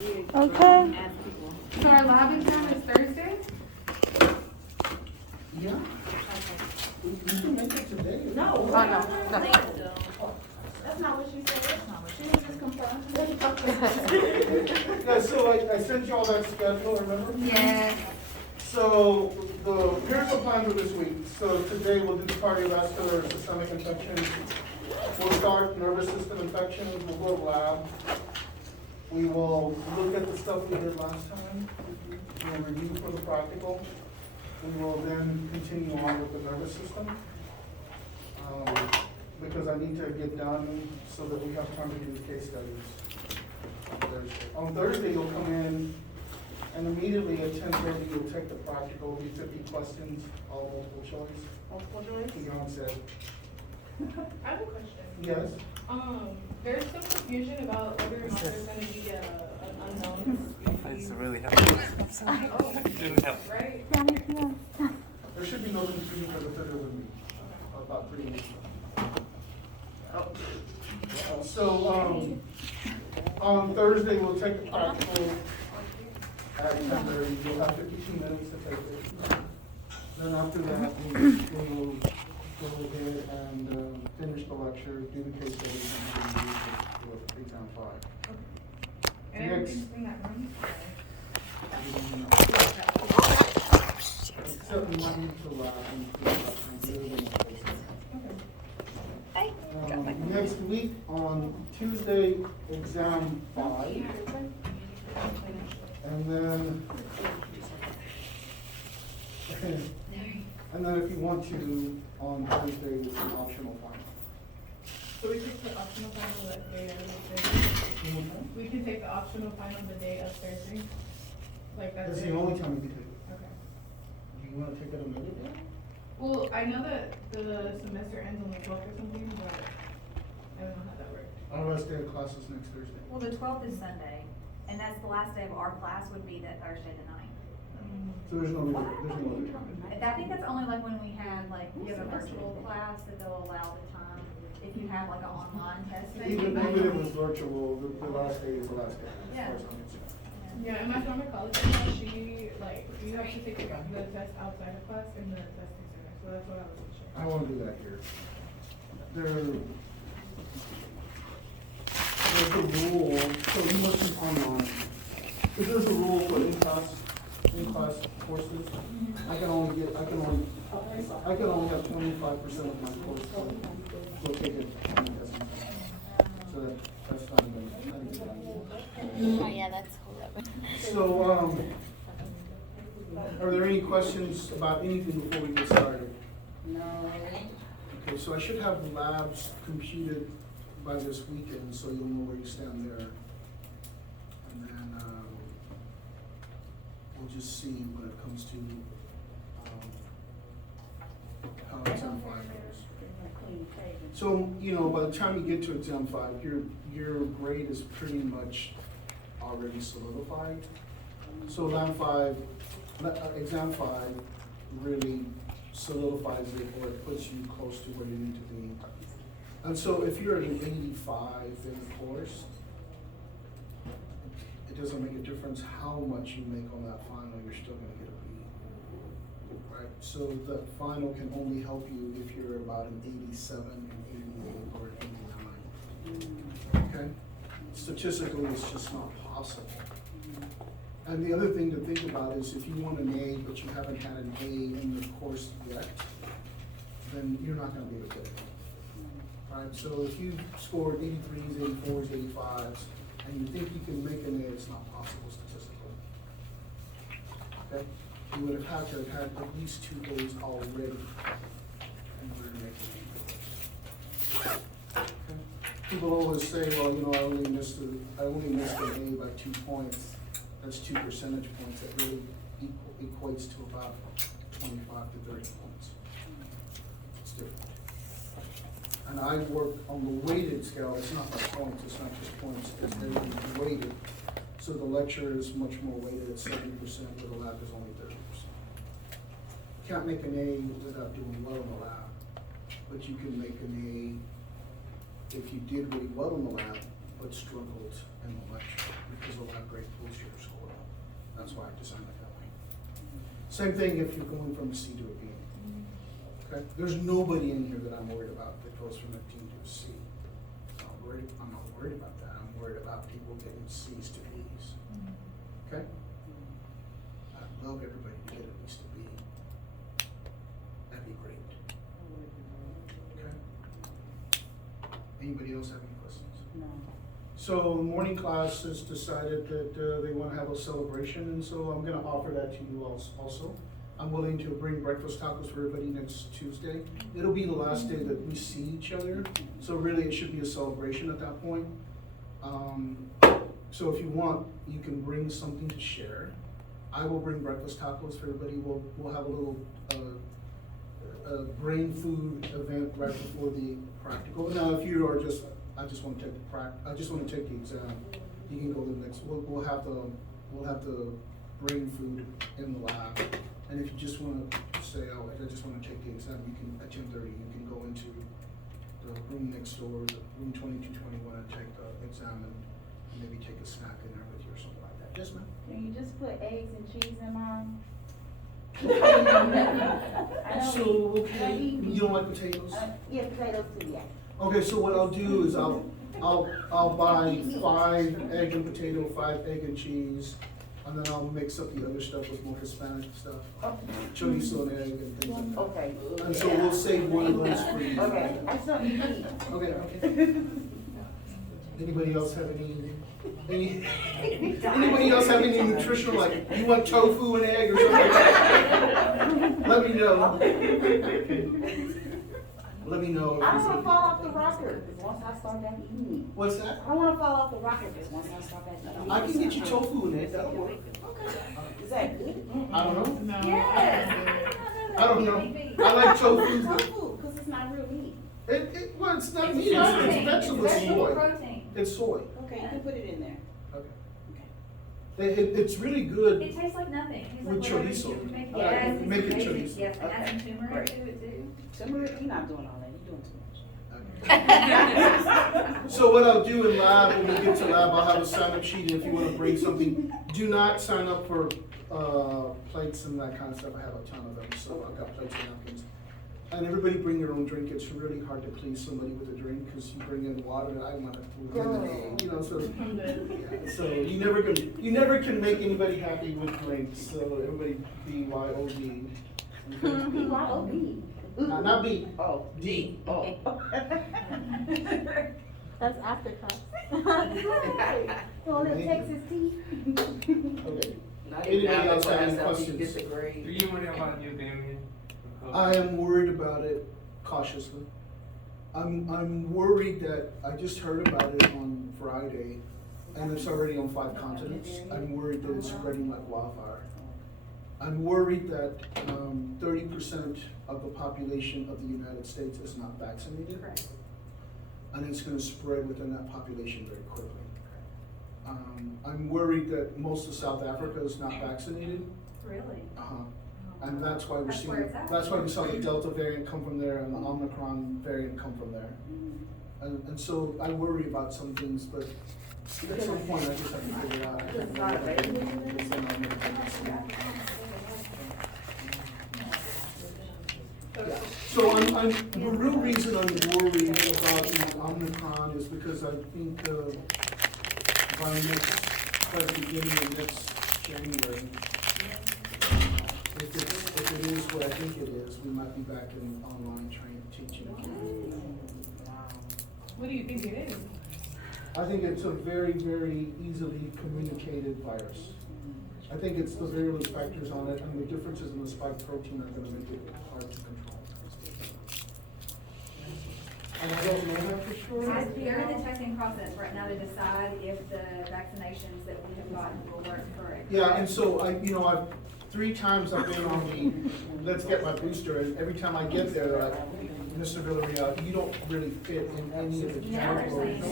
Okay. So our lab exam is Thursday? Yeah. You can make it today. No. Oh, no. That's not what she said. That's not what she was just confirming. Yeah, so I sent you all that schedule, remember? Yes. So here's the plan for this week. So today we'll do cardiovascular systemic infections. We'll start nervous system infections, we'll go to lab. We will look at the stuff we did last time. We'll review for the practical. We will then continue on with the nervous system. Because I need to get done so that we have time to do the case studies on Thursday. On Thursday, you'll come in and immediately at 10:30, you'll take the practical, be 50 questions, all multiple choice. Multiple choice? Keep on set. I have a question. Yes? There's some confusion about whether or not there's gonna be an unknown It's species. really helpful. Oh, Didn't help. right? There should be no confusion for the third of the week, about 3 weeks. So, on Thursday, we'll take the practical at 10:30. You'll have 52 minutes to take it. Then after that, we will go ahead and finish the lecture, do the case studies, and then do exam 5. And everything's in that room? Except we might need to lab and do that. Next week, on Tuesday, exam 5. And then if you want to, on Thursday, it's an optional final. So we can put optional final that day of Thursday? We can take the optional final the day of Thursday? Like that's That's it? the only time you can take it. Okay. Do you want to take it immediately? Well, I know that the semester ends on the 12th or something, but I don't know how that works. Our last day of class is next Thursday. Well, the 12th is Sunday, and that's the last day of our class would be that Thursday the 9th. So there's no other time. I think that's only like when we have like, you have a virtual class that they'll allow the time. If you have like an online test maybe. Even if it was virtual, the last day is the last day, as far as I'm concerned. Yeah, and my former college class, she, like, you have to take the test outside of class in the testing center, so that's what I wasn't sure. I won't do that here. There's a rule, so you must be online. If there's a rule for in-class courses, I can only have 25% of my course located in the testing center. So that's not even. Oh, yeah, that's horrible. So, are there any questions about anything before we get started? No. Okay, so I should have labs computed by this weekend, so you'll know where you stand there. And then, we'll just see when it comes to, how exam 5 goes. So, by the time you get to exam 5, your grade is pretty much already solidified. So exam 5 really solidifies it, or it puts you close to where you need to be. And so if you're at an 85 in the course, it doesn't make a difference how much you make on that final, you're still gonna get a B. Right? So the final can only help you if you're about an 87, an 88, or an 89. Okay? Statistically, it's just not possible. And the other thing to think about is if you want an A, but you haven't had an A in the course yet, then you're not gonna be able to get it. Right, so if you scored 83s, 84s, 85s, and you think you can make an A, it's not possible statistically. Okay? You would have had to have had at least 2 A's already in order to make an A. Okay? People always say, well, I only missed an A by 2 points. That's 2 percentage points. That really equates to about 25 to 30 points. It's different. And I work on the weighted scale. It's not by points. It's not just points. It's everything weighted. So the lecture is much more weighted at 70%, where the lab is only 30%. Can't make an A without doing well in the lab, but you can make an A if you did really well in the lab, but struggled in the lecture. because it'll have great posterior score. That's why I designed it that way. Same thing if you're going from a C to a B. Okay, there's nobody in here that I'm worried about that goes from a D to a C. I'm not worried about that. I'm worried about people getting C's to B's. Okay? I'd love everybody to get at least a B. That'd be great. Okay? Anybody else have any questions? No. So morning class has decided that they want to have a celebration, and so I'm going to offer that to you also. I'm willing to bring breakfast tacos for everybody next Tuesday. It'll be the last day that we see each other, so really it should be a celebration at that point. So if you want, you can bring something to share. I will bring breakfast tacos for everybody. We'll have a little brain food event right before the practical. Now, if you are just, I just want to take the exam, you can go to the next. We'll have the brain food in the lab. And if you just want to say, oh, I just want to take the exam, you can, at 10:30, you can go into the room next door, the room 2221, and take the exam and maybe take a snack in there with you or something like that. Yes, ma'am? Can you just put eggs and cheese in mine? So, okay, you don't like potatoes? Yeah, potatoes too, yeah. Okay, so what I'll do is I'll buy 5 egg and potato, 5 egg and cheese, and then I'll mix up the other stuff with more Hispanic stuff. Chorizo and egg and things like that. Okay. And so we'll save one of those for you. Okay, that's something you eat. Okay. Anybody else have anybody else have any nutritional, like, you want tofu and egg or something? Let me know. Let me know. I don't wanna fall off the rocker, because once I start that eating. What's that? I don't wanna fall off the rocker, because once I start that eating. I can get you tofu and egg, that'll work. Is that good? I don't know. No. Yes. I don't know. I like tofu. Tofu, because it's not real meat. Well, it's not meat, it's vegetable, it's soy. protein. It's soy. Okay, you can put it in there. Okay. It's really good. It tastes like nothing. It's With like whatever chorizo. you make. Yeah, Yes, it's make it amazing. chorizo. Yes, and add some turmeric Right. to it too. Turmeric, you're not doing all that, you're doing too much. So what I'll do in lab, when we get to lab, I'll have a sign-up sheet, and if you wanna bring something, do not sign up for, plates and that kind of stuff. I have a ton of them, so I've got plates and napkins. And everybody bring their own drink. It's really hard to please somebody with a drink, cause you bring in water, and I want a lemonade, you know, so. Yeah, so you never can make anybody happy with drinks, so everybody BYOD. Okay? BYOB. Not B, Oh. D. Oh. That's after class. Well, it Texas tea. Okay. Anybody else have any questions? Do you worry about your family? I am worried about it cautiously. I'm worried that, I just heard about it on Friday, and it's already on 5 continents. I'm worried that it's spreading like wildfire. I'm worried that 30% of the population of the United States is not vaccinated. Correct. And it's gonna spread within that population very quickly. I'm worried that most of South Africa is not vaccinated. Really? Uh-huh. And that's why we're That's seeing, where it's at. that's why we saw the Delta variant come from there and the Omicron variant come from there. And so I worry about some things, but at some point I just have to figure it out. I can't remember what it's in our medical. Yeah. So the real reason I'm worried about the Omicron is because I think by the beginning of next January, if it is what I think it is, we might be back in online teaching again. What do you think it is? I think it's a very, very easily communicated virus. I think it's the virulence factors on it and the differences in the spike protein are gonna make it hard to control. And I don't know that for sure. They're in the testing process right now to decide if the vaccinations that we have gotten will work correct. Yeah, and so I've 3 times I've been on the, let's get my booster, and every time I get there, Mr. Villarreal, you don't really fit in any of the categories.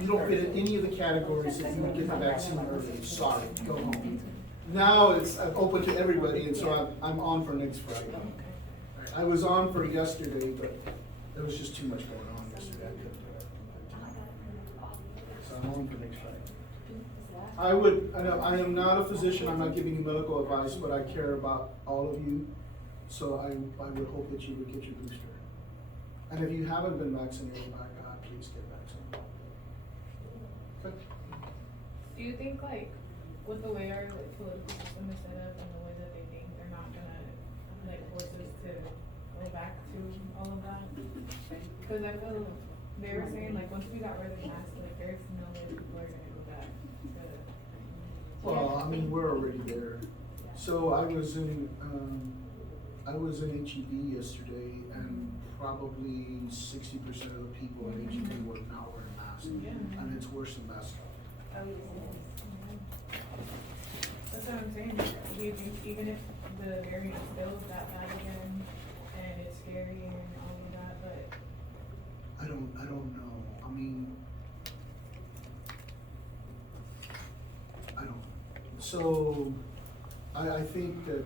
You don't fit in any of the categories if you would get the vaccine early, sorry, go home. Now it's open to everybody, and so I'm on for next Friday. I was on for yesterday, but there was just too much going on yesterday, I couldn't do it. So I'm on for next Friday. I know, I am not a physician, I'm not giving you medical advice, but I care about all of you. So I would hope that you would get your booster. And if you haven't been vaccinated, by God, please get vaccinated. Okay. Do you think like with the way our like political system is set up and the way that they think, they're not gonna like force us to go back to all of that? Cause I feel they were saying like once we got rid of the mask, like there's no way people are gonna go back to. Well, I mean, we're already there. So I was in HEB yesterday, and probably 60% of the people in HEB were not wearing masks. Yeah. And it's worse than mask. That's what I'm saying. Do you think even if the variant is still that bad again and it's scary and all of that, but I don't know. I mean, I don't. So, I think that,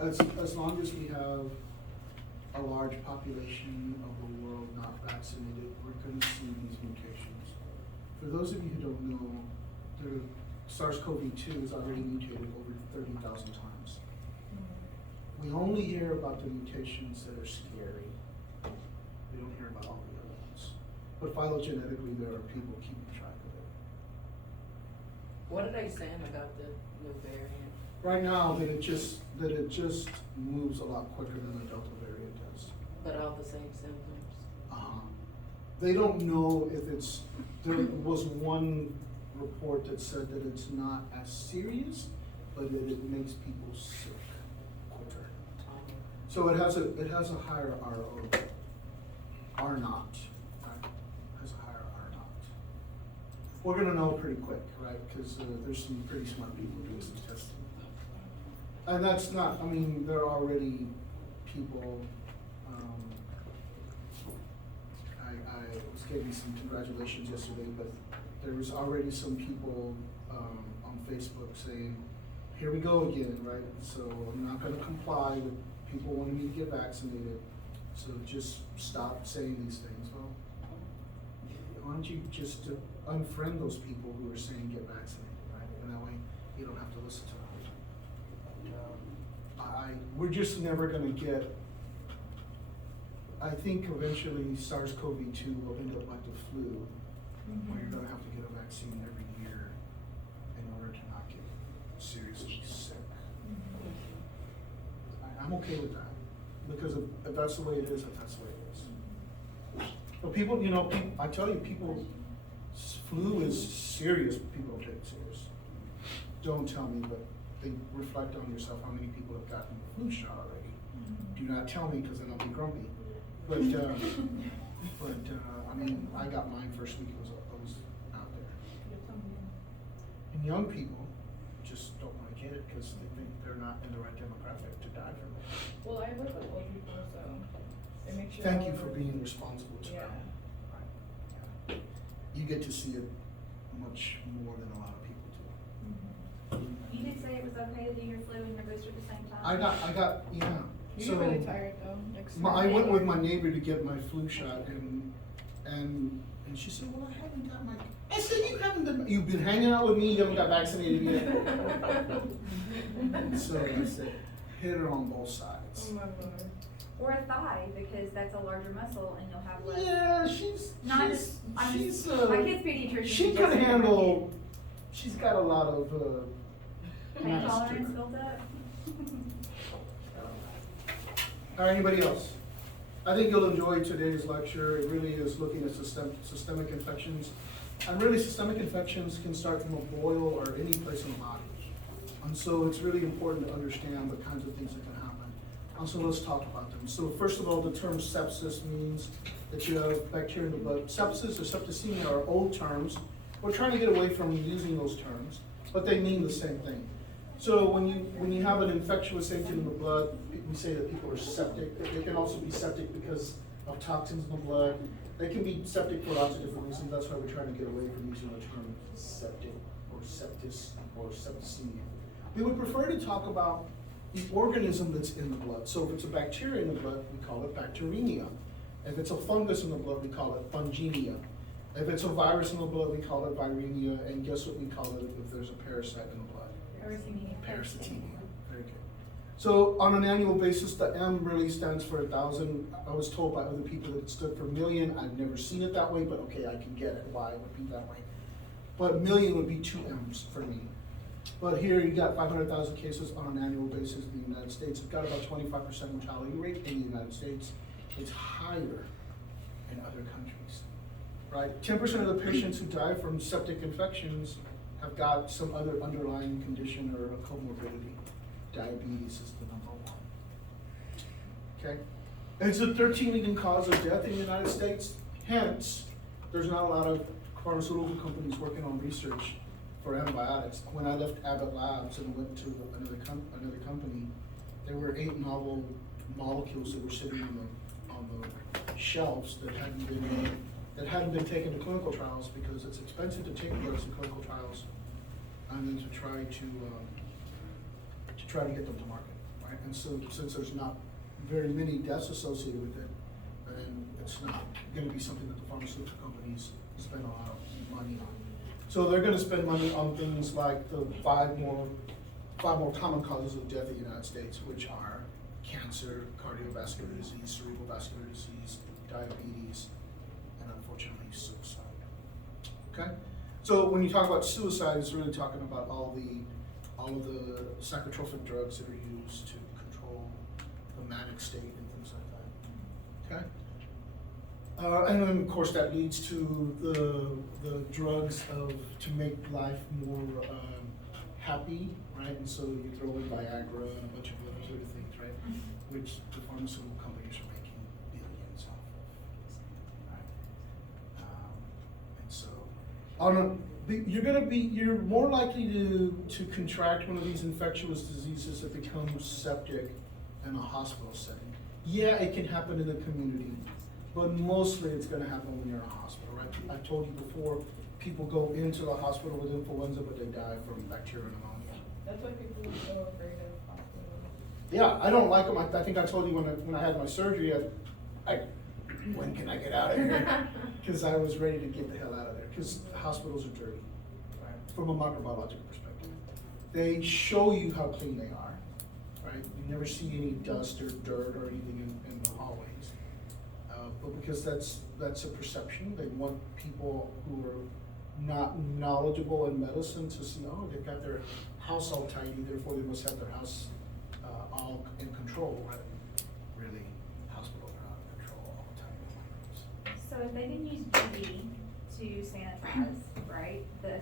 as long as we have a large population of the world not vaccinated, we're gonna see these mutations. For those of you who don't know, the SARS-CoV-2 is already mutated over 30,000 times. We only hear about the mutations that are scary. We don't hear about all the other ones. But phylogenetically, there are people keeping track of it. What are they saying about the new variant? Right now, that it just moves a lot quicker than the Delta variant does. But all the same symptoms? They don't know if it's, there was one report that said that it's not as serious, but that it makes people sick quicker. So it has a higher RO, R naught, right? Has a higher R naught. We're gonna know pretty quick, right? Because there's some pretty smart people doing some testing. And that's not, I mean, there are already people, I was giving some congratulations yesterday, but there was already some people, on Facebook saying, here we go again, right? So I'm not gonna comply with people wanting me to get vaccinated, so just stop saying these things. Well, why don't you just unfriend those people who are saying get vaccinated, right? And that way you don't have to listen to them. We're just never gonna get, I think eventually SARS-CoV-2 will end up like the flu, where you're gonna have to get a vaccine every year in order to not get seriously sick. I'm okay with that, because if that's the way it is, that's the way it is. But people, you know, I tell you, people, flu is serious, but people don't take it serious. Don't tell me, but think, reflect on yourself, how many people have gotten the flu shot already. Do not tell me, because then I'll be grumpy. But, I mean, I got mine first week I was out there. And young people just don't want to get it because they think they're not in the right demographic to die from it. well, I work with old people, so it makes you. Thank you for being responsible to Yeah. them. Right. Yeah. You get to see it much more than a lot of people do. You did say it was okay to do your flu and your booster at the same time? I got, yeah. You So, get really tired though. I went with my neighbor to get my flu shot, and she said, well, I haven't got my, I said, you've been hanging out with me, you haven't got vaccinated yet. So I said, hit her on both sides. Oh my lord. Or a thigh, because that's a larger muscle and you'll have less. Yeah, she's My kid's pediatrician. she suggested can for handle, kids. she's got a lot of, Pain mass to tolerance her. built up. All right, anybody else? I think you'll enjoy today's lecture. It really is looking at systemic infections. And really, systemic infections can start from a boil or any place in the body. And so it's really important to understand the kinds of things that can happen. And so let's talk about them. So first of all, the term sepsis means that you have bacteria in the blood. Sepsis or septicemia are old terms. We're trying to get away from using those terms, but they mean the same thing. So when you have an infectious agent in the blood, we say that people are septic. They can also be septic because of toxins in the blood. They can be septic for lots of different reasons. That's why we're trying to get away from using the term septic or septis or septicemia. We would prefer to talk about the organism that's in the blood. So if it's a bacteria in the blood, we call it bacteremia. If it's a fungus in the blood, we call it fungemia. If it's a virus in the blood, we call it viremia, and guess what we call it if there's a parasite in the blood? Parasitemia. Very good. So on an annual basis, the M really stands for 1,000. I was told by other people that it stood for million. I've never seen it that way, but okay, I can get it, why it would be that way. But million would be 2 M's for me. But here you got 500,000 cases on an annual basis in the United States. It's got about 25% mortality rate in the United States. It's higher in other countries, right? 10% of the patients who die from septic infections have got some other underlying condition or a comorbidity. Diabetes is the number 1. Okay? It's the 13th leading cause of death in the United States. Hence, there's not a lot of pharmaceutical companies working on research for antibiotics. When I left Abbott Labs and went to another company, there were 8 novel molecules that were sitting on the shelves that hadn't been taken to clinical trials because it's expensive to take drugs to clinical trials and then to try to get them to market, right? And so since there's not very many deaths associated with it, then it's not going to be something that the pharmaceutical companies spend a lot of money on. So they're going to spend money on things like the 5 more common causes of death in the United States, which are cancer, cardiovascular disease, cerebral vascular disease, diabetes, and unfortunately suicide. Okay? So when you talk about suicide, it's really talking about all of the psychotropic drugs that are used to control the manic state and things like that. Okay? And then, of course, that leads to the drugs to make life more happy, right? And so you throw in Viagra and a bunch of other sort of things, right? Which the pharmaceutical companies are making billions off of, right? And so, you're more likely to contract one of these infectious diseases that becomes septic in a hospital setting. Yeah, it can happen in the community, but mostly it's going to happen when you're in a hospital, right? I told you before, people go into the hospital with influenza, but they die from bacterial pneumonia. That's why people are so afraid of hospitals. Yeah, I don't like them. I think I told you when I had my surgery, when can I get out of here? Because I was ready to get the hell out of there, because hospitals are dirty, right? From a microbiological perspective. They show you how clean they are, right? You never see any dust or dirt or anything in the hallways. But because that's a perception, they want people who are not knowledgeable in medicine to see, oh, they've got their house all tidy, therefore they must have their house all in control, right? Really, hospitals are out of control all the time. So if they can use UV to sanitize, right, the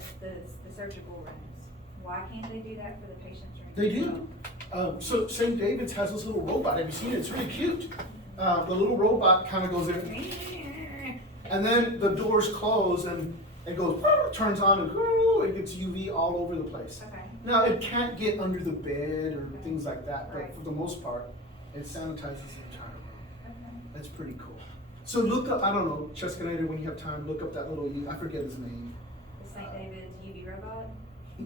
surgical rooms, why can't they do that for the patient's room? They do. So St. David's has this little robot. Have you seen it? It's really cute. The little robot kind of goes in, and then the doors close and it goes, turns on, and it gets UV all over the place. Okay. Now, it can't get under the bed or things like that, but Right. for the most part, it sanitizes the entire room. Okay. That's pretty cool. So look up, I don't know, Cheskinator, when you have time, look up that little, I forget his name. The St. David's UV robot?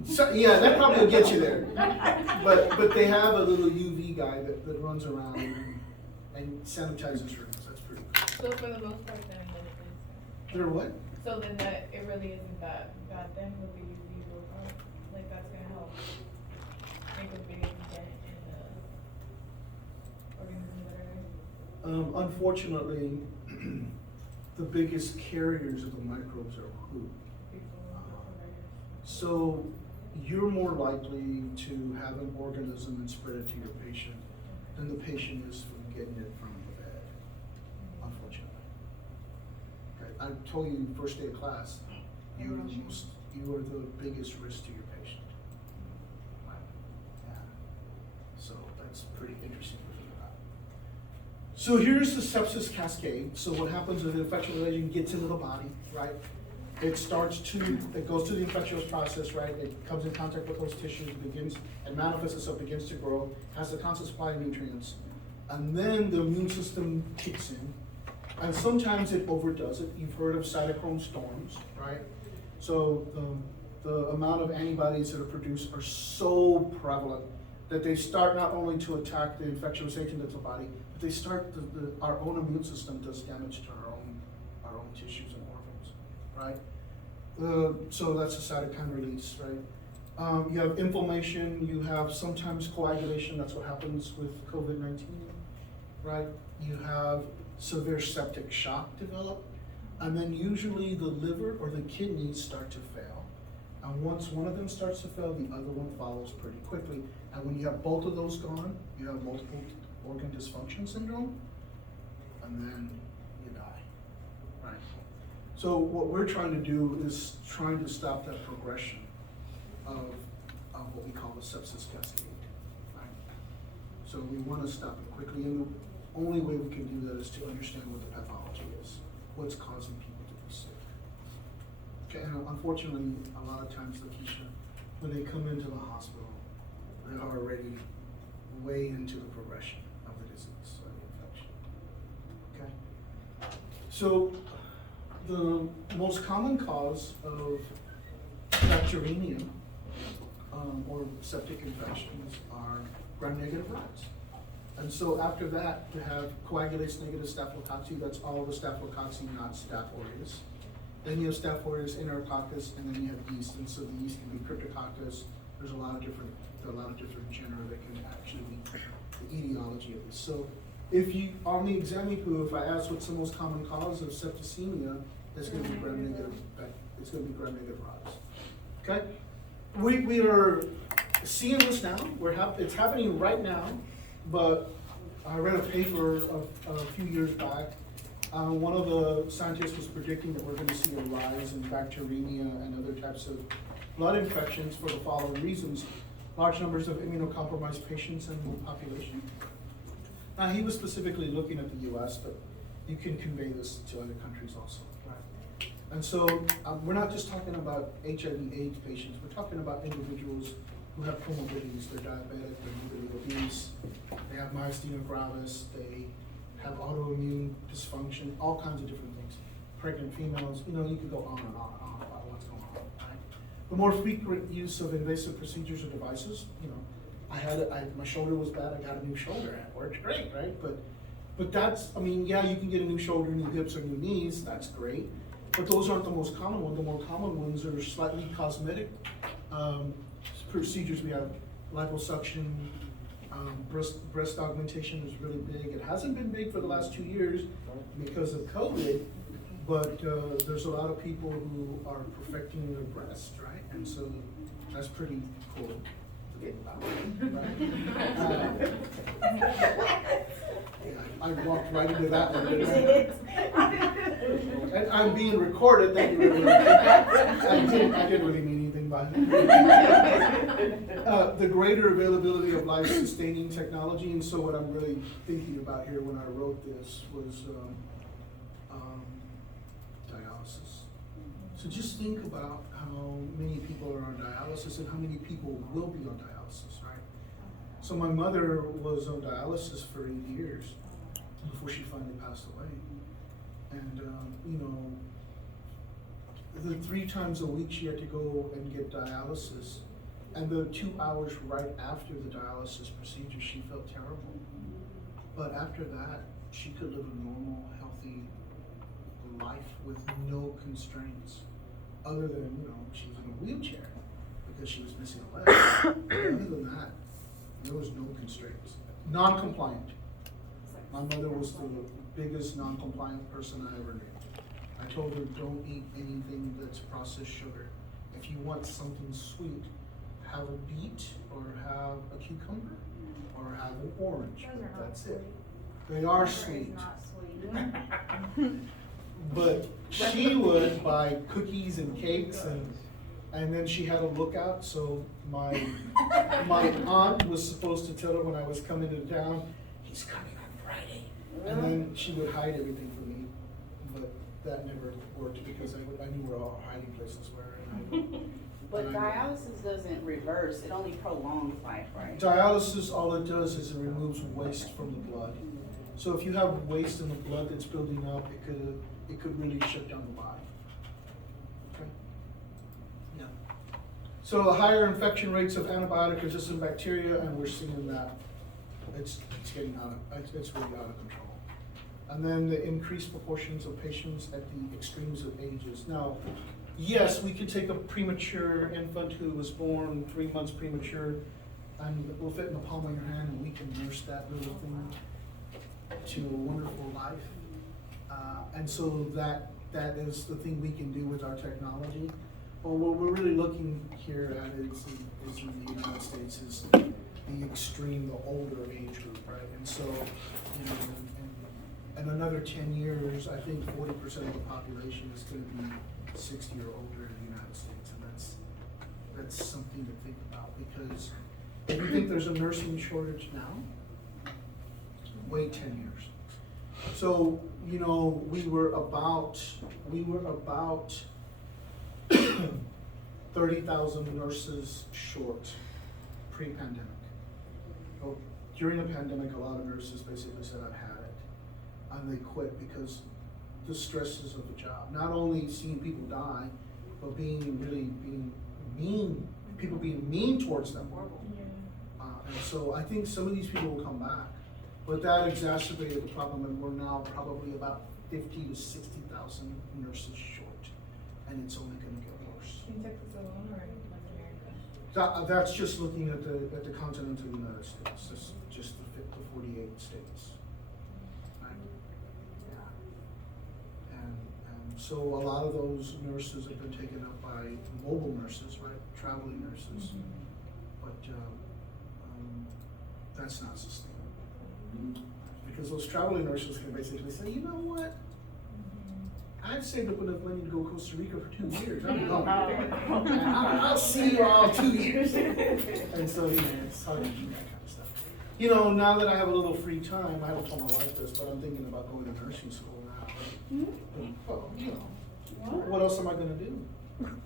So, yeah, that probably will get you there. But they have a little UV guy that runs around and sanitizes rooms. That's pretty cool. So for the most part, then it is. They're what? So then that it really isn't that bad then with the UV robot, like that's gonna help make a big dent in the organisms that are there. Unfortunately, the biggest carriers of the microbes are who? So you're more likely to have an organism and spread it to your patient than the patient is from getting it from the bed, unfortunately. Okay, I told you first day of class, you are the biggest risk to your patient. Right? Yeah. So that's pretty interesting to think about. So here's the sepsis cascade. So what happens is the infectious agent gets into the body, right? It goes through the infectious process, right? It comes in contact with those tissues, it manifests itself, begins to grow, has a constant supply of nutrients. And then the immune system kicks in. And sometimes it overdoes it. You've heard of cytochrome storms, right? So the amount of antibodies that are produced are so prevalent that they start not only to attack the infectious agent that's the body, but they start our own immune system does damage to our own tissues and organs. right? So that's a cytokine release, right? You have inflammation, you have sometimes coagulation, that's what happens with COVID-19, right? You have severe septic shock develop, and then usually the liver or the kidneys start to fail. And once one of them starts to fail, the other one follows pretty quickly. And when you have both of those gone, you have multiple organ dysfunction syndrome, and then you die, right? So what we're trying to do is trying to stop that progression of what we call the sepsis cascade, right? So we want to stop it quickly, and the only way we can do that is to understand what the pathology is, what's causing people to be sick. Okay, and unfortunately, a lot of times, Lakeisha, when they come into the hospital, they're already way into the progression of the disease or the infection. Okay? So the most common cause of bacteremia or septic infections are gram-negative rats. And so after that, you have coagulase negative Staphylococcus, that's all the Staphylococcus, not Staph aureus. Then you have Staph aureus, Enterococcus, and then you have yeast. And so the yeast can be Cryptococcus. There's a lot of different genera that can actually be the etiology of this. So if you, on the exam-poo, if I ask what's the most common cause of septicemia, it's going to be gram-negative. It's going to be gram-negative rats. Okay, we are seeing this now. It's happening right now. But I read a paper a few years back. One of the scientists was predicting that we're going to see a rise in bacteremia and other types of blood infections for the following reasons: large numbers of immunocompromised patients and the population. Now, he was specifically looking at the U.S., but you can convey this to other countries also, right? And so we're not just talking about HIV/AIDS patients. We're talking about individuals who have comorbidities. They're diabetic, they're morbidly obese, they have myasthenia gravis, they have autoimmune dysfunction, all kinds of different things. Pregnant females, you could go on and on and on about what's going on, right? The more frequent use of invasive procedures or devices, my shoulder was bad, I got a new shoulder, and it worked great, right? But that's, yeah, you can get a new shoulder, new hips, or new knees, that's great. But those aren't the most common ones. The more common ones are slightly cosmetic procedures. We have liposuction, breast augmentation is really big. It hasn't been big for the last 2 years because of COVID, but there's a lot of people who are perfecting their breast, right? And so that's pretty cool to get about, right? Yeah, I walked right into that one, didn't I? And I'm being recorded, thank you very much. I didn't really mean anything by that. The greater availability of life-sustaining technology, and so what I'm really thinking about here when I wrote this was dialysis. So just think about how many people are on dialysis and how many people will be on dialysis, right? So my mother was on dialysis for 8 years before she finally passed away. And, the 3 times a week she had to go and get dialysis, and the 2 hours right after the dialysis procedure, she felt terrible. But after that, she could live a normal, healthy life with no constraints, other than, she was in a wheelchair because she was missing a leg. Other than that, there was no constraints. Non-compliant. My mother was the biggest non-compliant person I ever knew. I told her, don't eat anything that's processed sugar. If you want something sweet, have a beet or have a cucumber or have an orange. Those are not That's sweet. it. They are Sugar is sweet. not sweet. But she would buy cookies and cakes, and then she had a lookout. So my aunt was supposed to tell her when I was coming to town, he's coming on Friday. And then she would hide everything from me, but that never worked because I knew where all our hiding places were. But dialysis doesn't reverse, it only prolongs life, right? Dialysis, all it does is it removes waste from the blood. So if you have waste in the blood that's building up, it could really shut down the body. Okay? Yeah. So higher infection rates of antibiotic-resistant bacteria, and we're seeing that it's really out of control. And then the increased proportions of patients at the extremes of ages. Now, yes, we could take a premature infant who was born 3 months premature, and will fit in the palm of your hand, and we can nurse that little thing to a wonderful life. And so that is the thing we can do with our technology. But what we're really looking here at is in the United States is the extreme, the older age group, right? And so, you know, in another 10 years, I think 40% of the population is gonna be 60 or older in the United States, and that's something to think about, because if you think there's a nursing shortage now, wait 10 years. So, you know, we were about 30,000 nurses short pre-pandemic. Well, during the pandemic, a lot of nurses basically said, I've had it, and they quit because the stresses of the job, not only seeing people die, but being mean, people being mean towards them. And so I think some of these people will come back, but that exacerbated the problem, and we're now probably about 50 to 60,000 nurses short, and it's only going to get worse. In Texas alone or in like America? That's just looking at the continental United States. That's just the 48 states. Right? Yeah. And so a lot of those nurses have been taken up by mobile nurses, right? Traveling nurses. But that's not sustainable. Because those traveling nurses can basically say, you know what? I've saved up enough money to go to Costa Rica for 2 years. I'm going. I'll see you all 2 years. And so, you know, it's hard to do that kind of stuff. You know, now that I have a little free time, I haven't told my wife this, but I'm thinking about going to nursing school now. Well, you know, what else am I gonna do?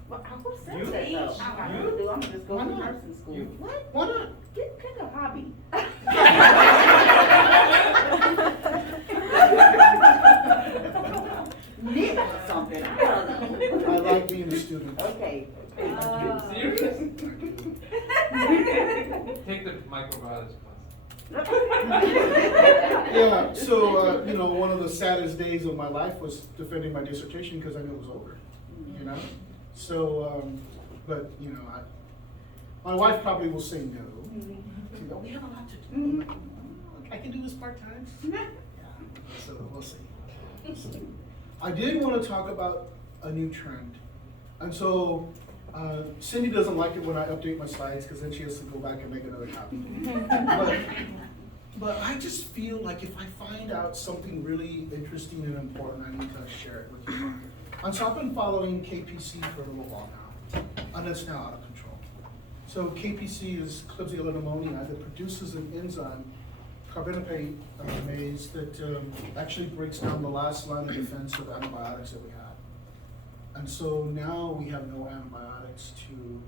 Well, I would say You? that though. I You? would do, I'm gonna just go Why to not? nursing school. You? What? Why not? Pick a hobby. Knit or something, I don't know. I like being a student. Okay. Serious? Take the microbiology class. Yeah, so, you know, one of the saddest days of my life was defending my dissertation because I knew it was over, you know? So, but, you know, my wife probably will say no. She'll go, we have a lot to do. I'm like, "Oh, I can do this part-time." Yeah, so we'll see. I did want to talk about a new trend. And so, Cindy doesn't like it when I update my slides because then she has to go back and make another copy. But I just feel like if I find out something really interesting and important, I need to share it with you. And so I've been following KPC for a little while now, and it's now out of control. So KPC is Klebsiella pneumoniae that produces an enzyme, carbonate mase, that actually breaks down the last line of defense of antibiotics that we have. And so now we have no antibiotics to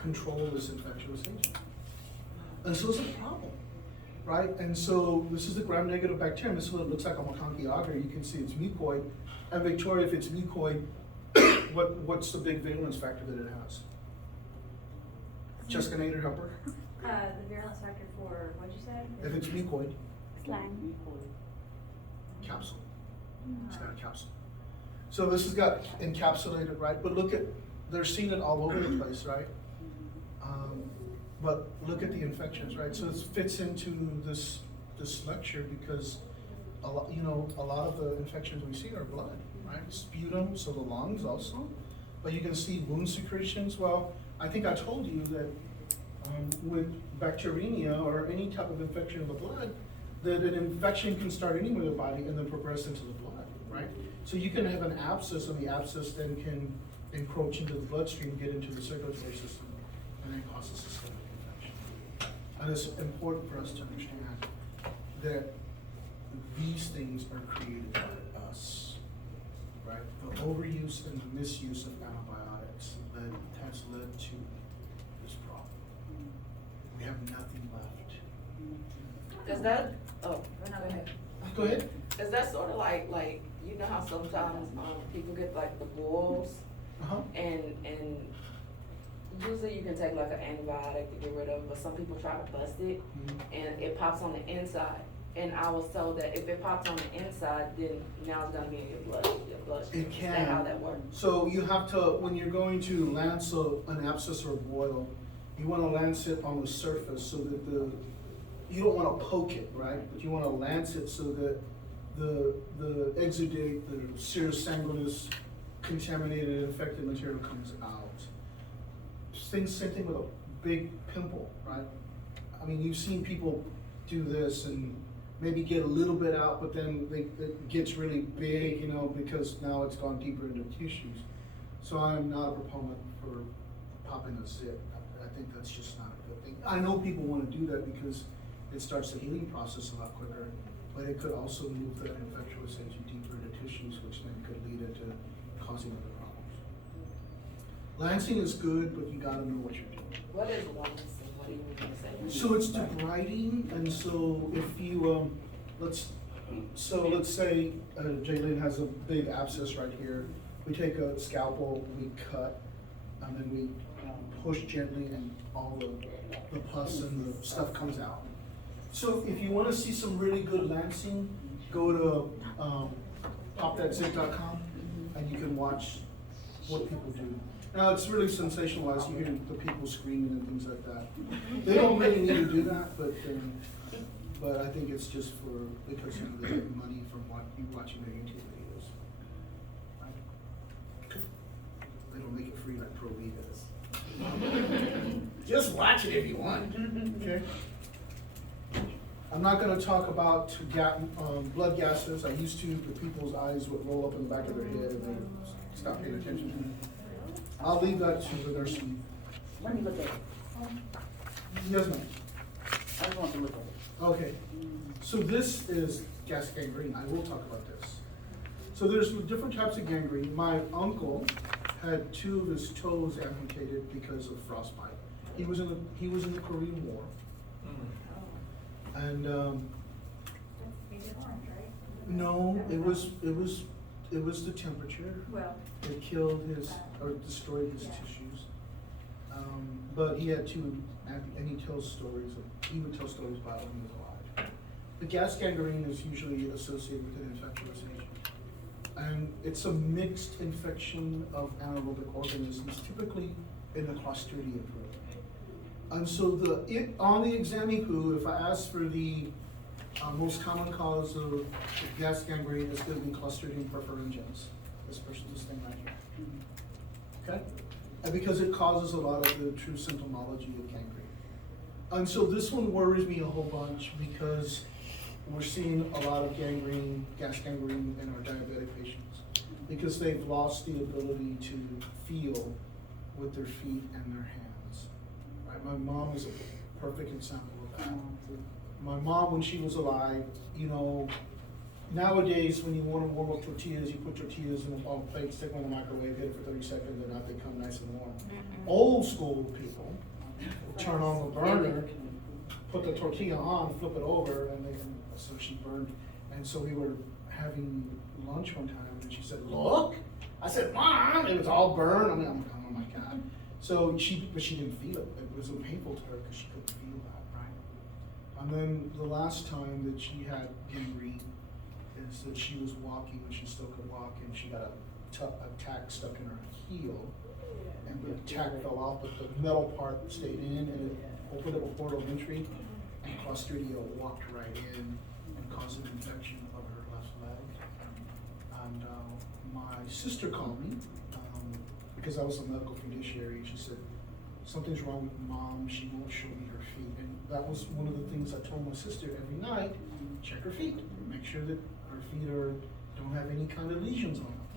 control this infectious agent. And so it's a problem, right? And so this is the gram-negative bacterium. This is what it looks like on McConkey agar. You can see it's mucoid. And Victoria, if it's mucoid, what's the big valence factor that it has? Chescanator helper? The virulence factor for, what'd you say? If it's mucoid, Slime. capsule. It's got a capsule. So this has got encapsulated, right? But look at, they're seeing it all over the place, right? But look at the infections, right? So it fits into this lecture because a lot of the infections we see are blood, right? Sputum, so the lungs also. But you can see wound secretions. Well, I think I told you that with bacteremia or any type of infection of the blood, that an infection can start anywhere in the body and then progress into the blood, right? So you can have an abscess, and the abscess then can encroach into the bloodstream, get into the circulatory system, and then cause a systemic infection. And it's important for us to understand that these things are created by us, right? The overuse and the misuse of antibiotics has led to this problem. We have nothing left. Is that, oh, go ahead. Go ahead. Is that sort of like, you know how sometimes, people get like the boils Uh-huh. and usually you can take like an antibiotic to get rid of it, but some people try to bust it Mhm. and it pops on the inside. And I was told that if it popped on the inside, then now it's gonna be in your blood. It Is that how can. that works? So you have to, when you're going to lance an abscess or a boil, you wanna lance it on the surface so that you don't wanna poke it, right? But you wanna lance it so that the exudate, the serous sanguineous, contaminated, infected material comes out. Same thing with a big pimple, right? I mean, you've seen people do this and maybe get a little bit out, but then it gets really big, you know, because now it's gone deeper into tissues. So I am not a proponent for popping a zit. I think that's just not a good thing. I know people wanna do that because it starts the healing process a lot quicker, but it could also move that infectious agent deeper into tissues, which then could lead into causing other problems. Lancing is good, but you gotta know what you're doing. What is lancing? What do you mean to say? So it's debriding, and so if you, let's say, Jaylene has a big abscess right here. We take a scalpel, we cut, and then we push gently and all the pus and the stuff comes out. So if you wanna see some really good lancing, go to, popthatzit.com and you can watch what people do. Now, it's really sensationalized, you hear the people screaming and things like that. They don't really need to do that, but I think it's just because you know, they get money from watching their YouTube videos. Right? They don't make it free like Pro V does. Just watch it if you want, okay? I'm not gonna talk about blood gases. I used to, but people's eyes would roll up in the back of their head and they stop paying attention to me. I'll leave that to the nursing. Let me look at it. Yes, ma'am. I just want to look at it. Okay. So this is gas gangrene. I will talk about this. So there's different types of gangrene. My uncle had 2 of his toes amputated because of frostbite. He was in the Korean War. And That's Agent Orange, right? no, it was the temperature. Well, It killed or destroyed his tissues. But he had 2, and he tells stories. He would tell stories about when he was alive. The gas gangrene is usually associated with an infectious agent. And it's a mixed infection of anaerobic organisms, typically in the Clostridium group. And so on the exam-poo, if I ask for the most common cause of gas gangrene, it's going to be Clostridium perfringens. This thing right here. Okay? And because it causes a lot of the true symptomology of gangrene. And so this one worries me a whole bunch because we're seeing a lot of gangrene, gas gangrene in our diabetic patients because they've lost the ability to feel with their feet and their hands. Right? My mom is a perfect example of that. My mom, when she was alive, you know, nowadays when you want to warm up tortillas, you put tortillas on a plate, stick them in the microwave, hit it for 30 seconds, and out they come nice and warm. Old school people turn on the burner, put the tortilla on, flip it over, and so she burned. And so we were having lunch one time, and she said, "Look." I said, "Mom," it was all burned. I mean, I'm like, oh my God. So but she didn't feel it. It was painful to her because she couldn't feel that, right? And then the last time that she had gangrene is that she was walking when she still could walk, and she got a tack stuck in her heel, and the tack fell off, but the metal part stayed in, and it opened up a portal of entry, and Clostridia walked right in and caused an infection of her left leg. And my sister called me because I was a medical fiduciary. She said, "Something's wrong with Mom. She won't show me her feet." And that was one of the things I told my sister every night: check her feet, make sure that her feet don't have any kind of lesions on them.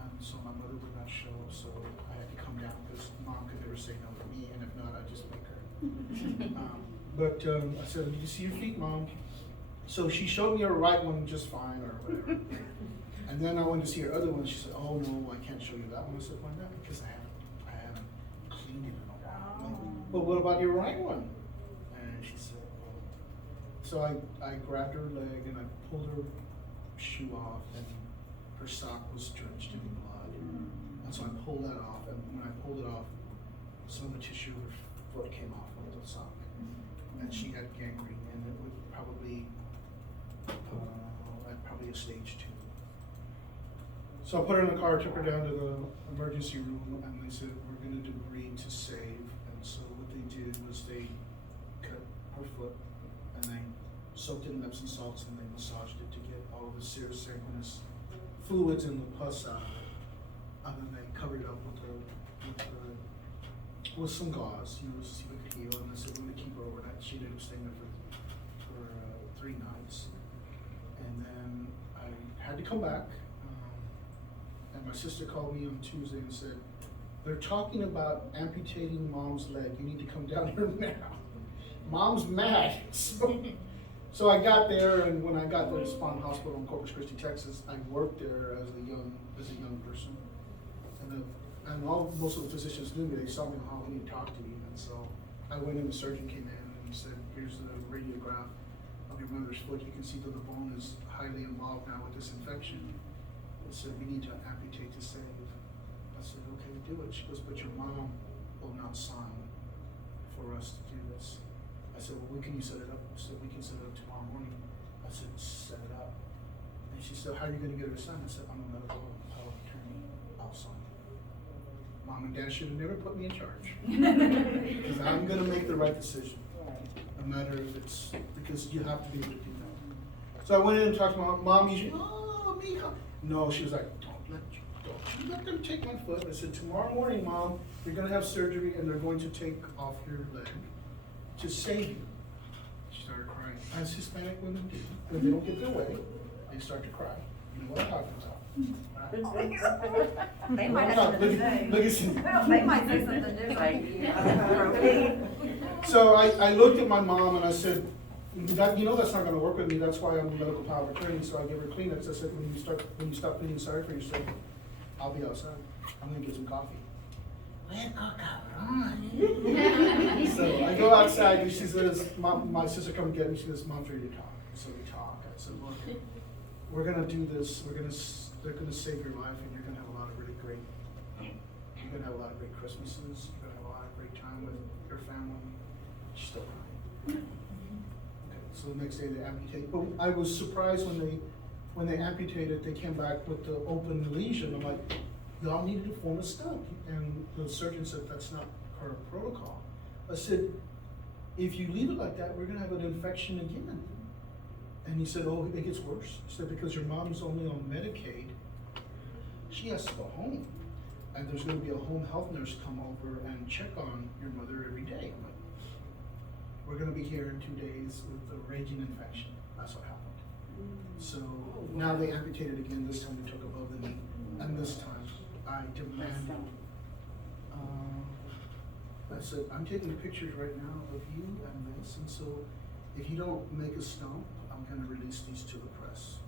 And so my mother would not show up, so I had to come down because Mom could never say no to me, and if not, I'd just make her. But I said, "Did you see your feet, Mom?" So she showed me her right one just fine, or whatever. And then I went to see her other one. She said, "Oh no, I can't show you that one." I said, "Why not?" "Because I haven't cleaned it in a while." I'm like, "But what about your right one?" And she said, "Oh." So I grabbed her leg and I pulled her shoe off, and her sock was drenched in blood. And so I pulled that off, and when I pulled it off, some of the tissue of her foot came off of the sock. And she had gangrene, and it would probably at probably a stage 2. So I put her in the car, took her down to the emergency room, and they said, we're gonna agree to save. And so what they did was they cut her foot, and they soaked it in Epsom salts, and they massaged it to get all of the sanguineous fluids and the pus out of it. And then they covered it up with some gauze, to see if it could heal. And they said, we're gonna keep her overnight. She ended up staying there for 3 nights. And then I had to come back. And my sister called me on Tuesday and said, they're talking about amputating mom's leg. You need to come down here now. Mom's mad. So I got there, and when I got there to Spahn Hospital in Corpus Christi, Texas, I worked there as a young person. And most of the physicians knew me. They saw me, oh, we need to talk to you. And so I went in, the surgeon came in and he said, here's the radiograph of your mother's foot. You can see that the bone is highly involved now with this infection. He said, we need to amputate to save. I said, okay, do it. She goes, but your mom will not sign for us to do this. I said, well, when can you set it up? She said, we can set it up tomorrow morning. I said, set it up. And she said, how are you going to get her to sign? I said, I'm a medical power of attorney. I'll sign. Mom and Dad should have never put me in charge. Because I'm going to make the right decision. No matter if it's, because you have to be able to do that. So I went in and talked to Mom. Oh, me. No, she was like, don't you let them take my foot. I said, tomorrow morning, Mom, you're going to have surgery and they're going to take off your leg to save you. She started crying. As Hispanic women do, when they don't get their way, they start to cry. You know what I'm talking about. They might have something to say. Look at see. They might say something different. So I looked at my mom and I said, that's not gonna work with me. That's why I'm a medical power of attorney. So I gave her Kleenex. I said, when you stop feeling sorry for yourself, I'll be outside. I'm gonna get some coffee. So I go outside and she says, Mom, my sister come get me. She says, Mom's ready to talk. So we talk. I said, look, we're gonna do this. They're gonna save your life, and you're gonna have a lot of really great. You're gonna have a lot of great Christmases. You're gonna have a lot of great time with your family. She's still crying. Okay, so the next day they amputate. But I was surprised when they amputated, they came back with the open lesion. I'm like, y'all needed to form a stump. And the surgeon said, that's not our protocol. I said, if you leave it like that, we're gonna have an infection again. And he said, oh, it gets worse. He said, because your mom's only on Medicaid, she has to go home. And there's gonna be a home health nurse come over and check on your mother every day. I'm like, we're gonna be here in 2 days with a raging infection. That's what happened. So now they amputated again. This time they took above the knee. And this time I demanded, I said, I'm taking pictures right now of you and this. And so if you don't make a stump, I'm gonna release these to the press.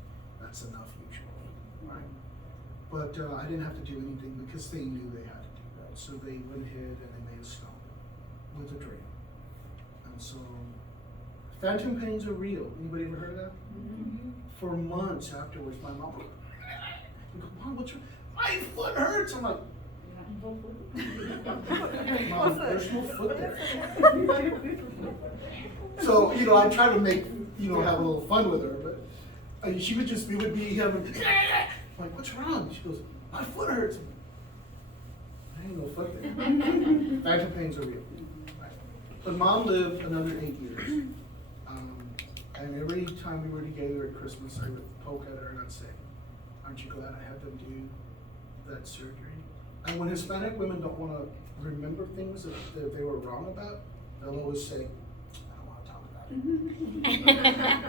That's enough usually, right? But I didn't have to do anything because they knew they had to do that. So they went ahead and they made a stump with a drain. And so phantom pains are real. Anybody ever heard of that? Mm-hmm. For months afterwards, my mom would go, Mom, what's wrong? My foot hurts. I'm like, Mom, there's no foot there. So, I try to make, have a little fun with her, but she would be having, I'm like, what's wrong? She goes, my foot hurts. I ain't no foot there. Phantom pains are real. Right. But Mom lived another 8 years. And every time we were together at Christmas, I would poke at her and I'd say, aren't you glad I had them do that surgery? And when Hispanic women don't want to remember things that they were wrong about, they'll always say, I don't want to talk about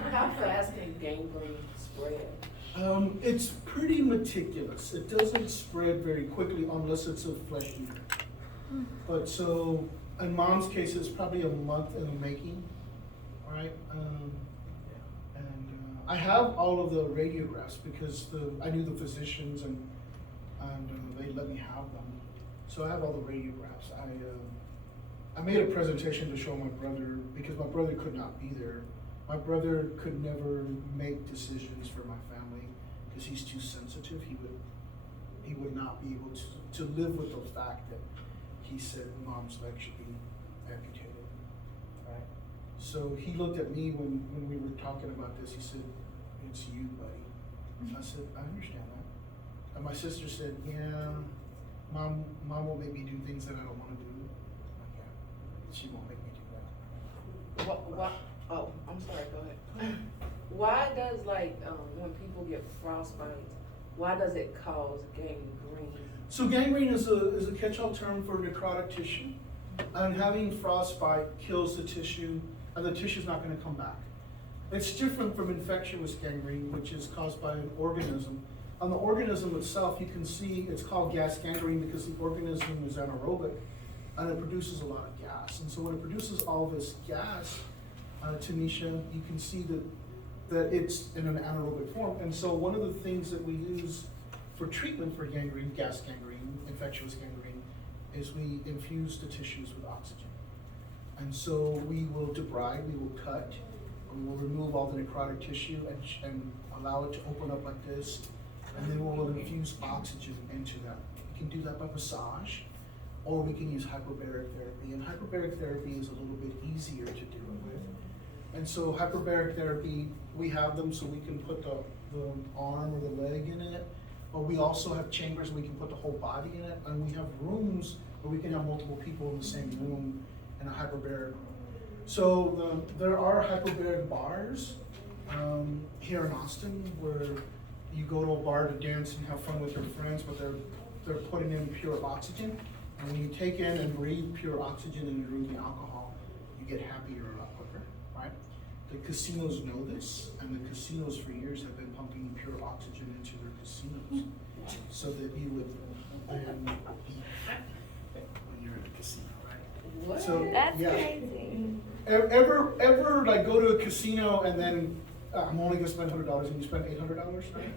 it. How fast can gangrene spread? It's pretty meticulous. It doesn't spread very quickly unless it's a flesh eater. But so, in Mom's case, it's probably a month in the making, right? I have all of the radiographs because I knew the physicians and they let me have them. So I have all the radiographs. I made a presentation to show my brother because my brother could not be there. My brother could never make decisions for my family because he's too sensitive. He would not be able to live with the fact that he said Mom's leg should be amputated, right? So he looked at me when we were talking about this. He said, it's you, buddy. I said, I understand that. And my sister said, yeah, mom will make me do things that I don't wanna do. I'm like, yeah, she won't make me do that. What, oh, I'm sorry, go ahead. Why does when people get frostbite, why does it cause gangrene? So gangrene is a catch-all term for necrotic tissue, and having frostbite kills the tissue, and the tissue's not gonna come back. It's different from infectious gangrene, which is caused by an organism. On the organism itself, you can see it's called gas gangrene because the organism is anaerobic, and it produces a lot of gas. And so when it produces all this gas, Tanisha, you can see that it's in an anaerobic form. And so one of the things that we use for treatment for gangrene, gas gangrene, infectious gangrene, is we infuse the tissues with oxygen. And so we will debride, we will cut, we will remove all the necrotic tissue and allow it to open up like this, and then we'll infuse oxygen into that. We can do that by massage, or we can use hyperbaric therapy. And hyperbaric therapy is a little bit easier to do it with. And so hyperbaric therapy, we have them so we can put the arm or the leg in it, but we also have chambers where we can put the whole body in it, and we have rooms where we can have multiple people in the same room in a hyperbaric room. So there are hyperbaric bars here in Austin where you go to a bar to dance and have fun with your friends, but they're putting in pure oxygen. And when you take in and breathe pure oxygen and remove the alcohol, you get happier a lot quicker, right? The casinos know this, and the casinos for years have been pumping pure oxygen into their casinos so that you would then be happy when you're in a casino, right? What? So, That's yeah. crazy. Ever like go to a casino and then I'm only gonna spend $100 and you spend $800, right?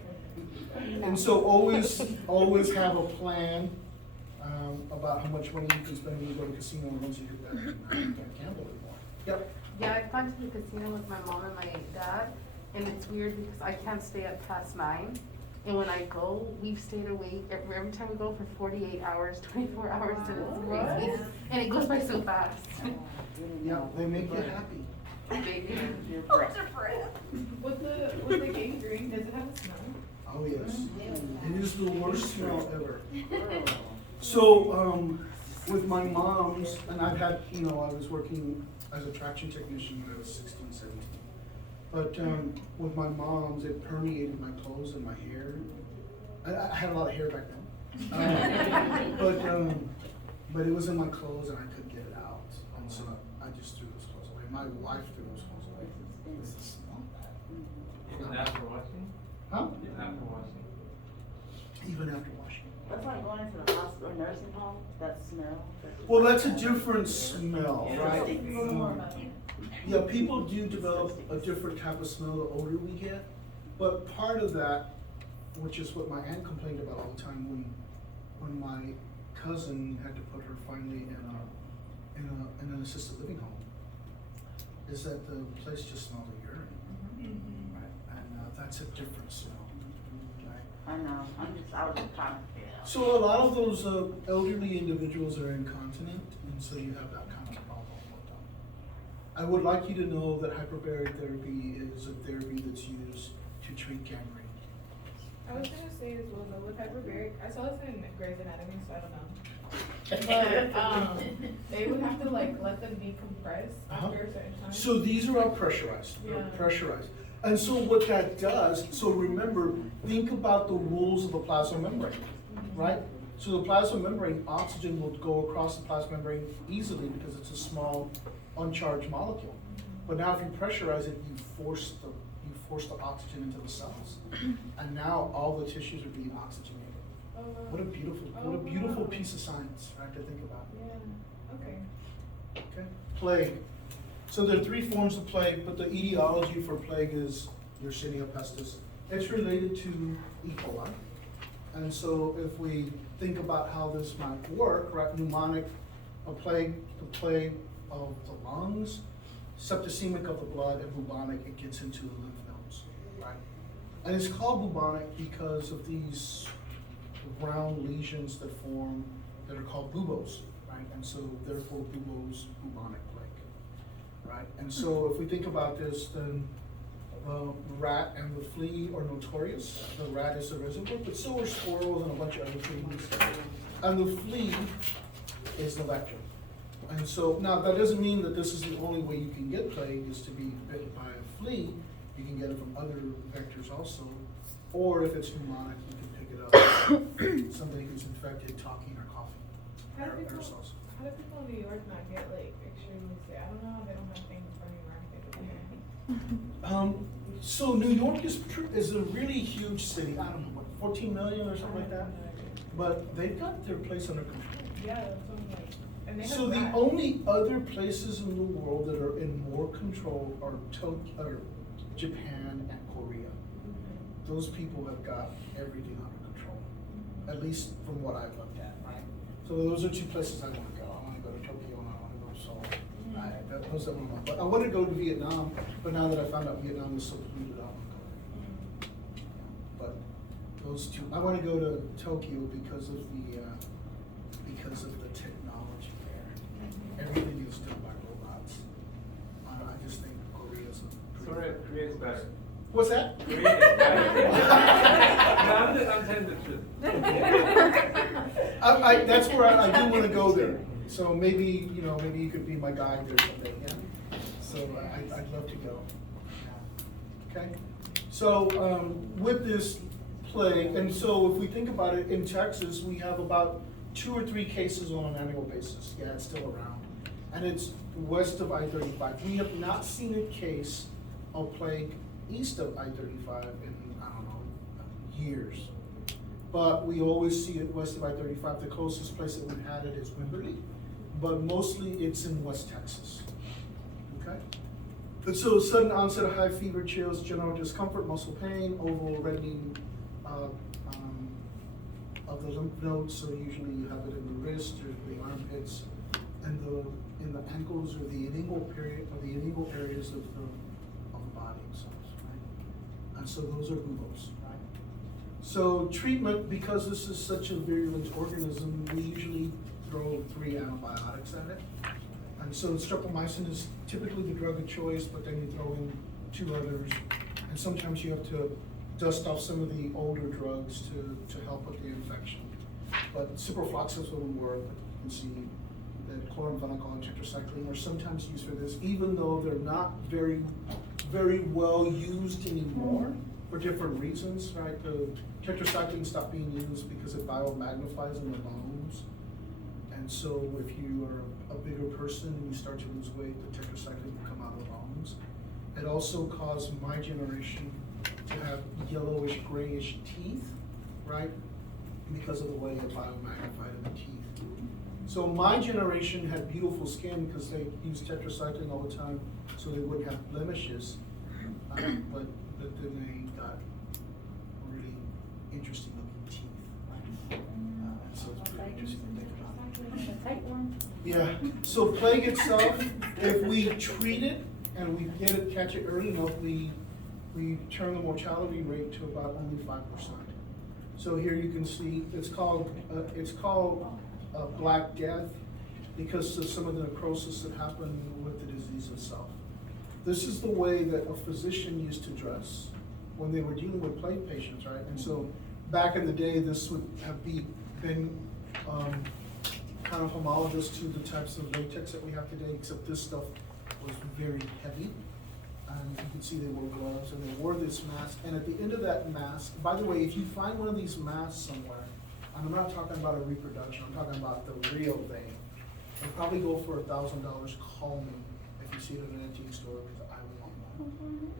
And so always have a plan about how much money you can spend when you go to a casino, and once you hit that, you can't gamble anymore. Yep. Yeah, I've gone to the casino with my mom and my dad, and it's weird because I can't stay up past 9. And when I go, we've stayed awake every time we go for 48 hours, 24 hours, and it's crazy. What? And it goes by so fast. Yeah, they make you happy. Baby. With the gangrene, does it have a smell? Oh, yes. It is the worst smell ever. So, with my mom's, and I've had, I was working as a traction technician when I was 16, 17. But with my mom's, it permeated my clothes and my hair. I had a lot of hair back then. But it was in my clothes and I couldn't get it out. And so I just threw those clothes away. My wife threw those clothes away. It smelled bad. Even after washing? Huh? Even after washing? Even after washing. That's like going into the hospital or nursing home, that smell. Well, that's a different smell, Yeah. right? A little more about it. Yeah, people do develop a different type of smell the older we get, but part of that, which is what my aunt complained about all the time when my cousin had to put her finally in an assisted living home, is that the place just smelled of urine, right? And that's a different smell, right? I know, I was just kind of. So a lot of those elderly individuals are incontinent, and so you have that kind of problem with them. I would like you to know that hyperbaric therapy is a therapy that's used to treat gangrene. I was gonna say as well though, with hyperbaric, I saw this in Grey's Anatomy, so I don't know. But they would have to let them decompress after a certain time. So these are all pressurized, they're Yeah. pressurized. And so what that does, so remember, think about the rules of a plasma membrane, right? So the plasma membrane, oxygen will go across the plasma membrane easily because it's a small uncharged molecule. But now if you pressurize it, you force the oxygen into the cells. And now all the tissues are being oxygenated. What a beautiful wow. piece of science, right, to think about. Yeah, okay. Okay, plague. So there are 3 forms of plague, but the etiology for plague is Yersinia pestis. It's related to E. coli. And so if we think about how this might work, right, pneumonic, the plague of the lungs, septicemic of the blood, and bubonic, it gets into the lymph nodes, right? And it's called bubonic because of these round lesions that form that are called buboes, right? And so therefore buboes, bubonic plague, right? And so if we think about this, then rat and the flea are notorious. The rat is the reservoir, but so are squirrels and a bunch of other things. And the flea is the vector. And so, now that doesn't mean that this is the only way you can get plague is to be bitten by a flea. You can get it from other vectors also. Or if it's pneumonic, you can pick it up. Somebody who's infected talking or coughing. How do people, Aerosols. how do people in New York not get like extremely sick? I don't know how they don't have things running around here. So New York is a really huge city. I don't know, what, 14 million or something like that? But they've got their place under control. Yeah, that's what I'm like. And they have So the rats. only other places in the world that are in more control are Japan and Korea. Those people have got everything under control, at least from what I've looked at, right? So those are two places I want to go. I want to go to Tokyo and I want to go to Seoul. Those are one of my, but I want to go to Vietnam, but now that I found out Vietnam was so polluted, I don't want to go there. But those two, I want to go to Tokyo because of the technology there. Everything is done by robots. I just think Korea's a pretty. Korea's better. What's that? Korea is better. No, I'm telling the truth. That's where I do want to go there. So maybe, maybe you could be my guide there someday, yeah? So I'd love to go. Okay? So with this plague, and so if we think about it, in Texas, we have about 2 or 3 cases on an annual basis. Yeah, it's still around. And it's west of I-35. We have not seen a case of plague east of I-35 in, I don't know, years. But we always see it west of I-35. The closest place that we've had it is Wimberley, but mostly it's in West Texas, okay? And so sudden onset of high fever, chills, general discomfort, muscle pain, oval reddening of the lymph nodes, so usually you have it in the wrist or the armpits, and in the ankles or the inguinal areas of the body themselves, right? And so those are buboes, right? So treatment, because this is such a virulent organism, we usually throw 3 antibiotics at it. And so streptomycin is typically the drug of choice, but then you throw in 2 others. And sometimes you have to dust off some of the older drugs to help with the infection. But ciprofloxacin will work. You can see that chloramphenicol and tetracycline are sometimes used for this, even though they're not very, very well used anymore for different reasons, right? The tetracycline stopped being used because it biomagnifies in the bones. And so if you are a bigger person and you start to lose weight, the tetracycline will come out of the bones. It also caused my generation to have yellowish, grayish teeth, right? Because of the way it biomagnified in the teeth. So my generation had beautiful skin because they used tetracycline all the time so they wouldn't have blemishes. But then they got really interesting looking teeth. So it's pretty interesting to think about. Yeah, so plague itself, if we treat it and we catch it early enough, we turn the mortality rate to about only 5%. So here you can see it's called Black Death because of some of the necrosis that happened with the disease itself. This is the way that a physician used to dress when they were dealing with plague patients, right? And so back in the day, this would have been kind of homologous to the types of latex that we have today, except this stuff was very heavy. And you can see they wore gloves and they wore this mask. And at the end of that mask, by the way, if you find one of these masks somewhere, and I'm not talking about a reproduction, I'm talking about the real thing, it'll probably go for $1,000. Call me if you see it at an antique store, because I want one.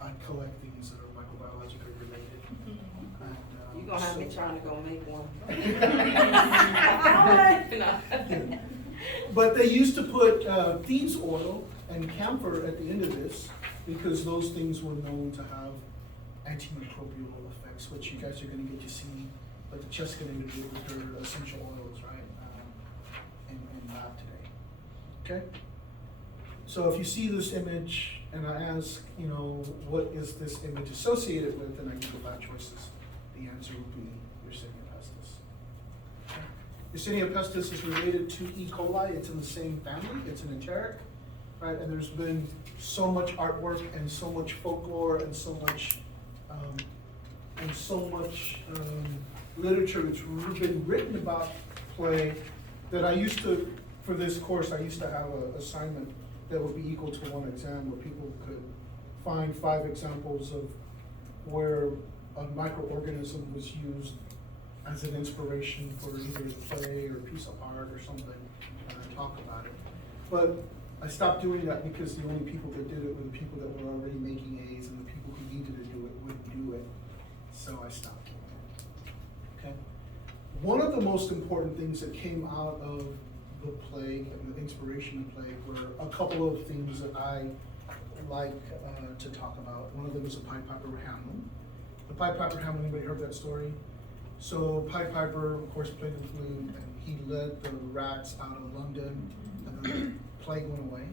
I collect things that are microbiologically related. And, You're gonna have me trying to go make one. No. But they used to put thieves' oil and camphor at the end of this because those things were known to have antimicrobial effects, which you guys are going to get to see, but the chest's going to do with their essential oils, right, in lab today. Okay? So if you see this image and I ask, what is this image associated with, and I give you 5 choices, the answer would be Yersinia pestis. Yersinia pestis is related to E. coli. It's in the same family. It's an enteric. right? And there's been so much artwork and so much folklore and so much, literature that's been written about play that I used to, for this course, I used to have an assignment that would be equal to one exam where people could find 5 examples of where a microorganism was used as an inspiration for either a play or a piece of art or something, and talk about it. But I stopped doing that because the only people that did it were the people that were already making A's, and the people who needed to do it wouldn't do it. So I stopped doing it. Okay? One of the most important things that came out of the plague and the inspiration of plague were a couple of things that I like to talk about. One of them is a Pied Piper Hamlin. The Pied Piper Hamlin, anybody heard that story? So Pied Piper, of course, played the flute, and he led the rats out of London, and then the plague went away.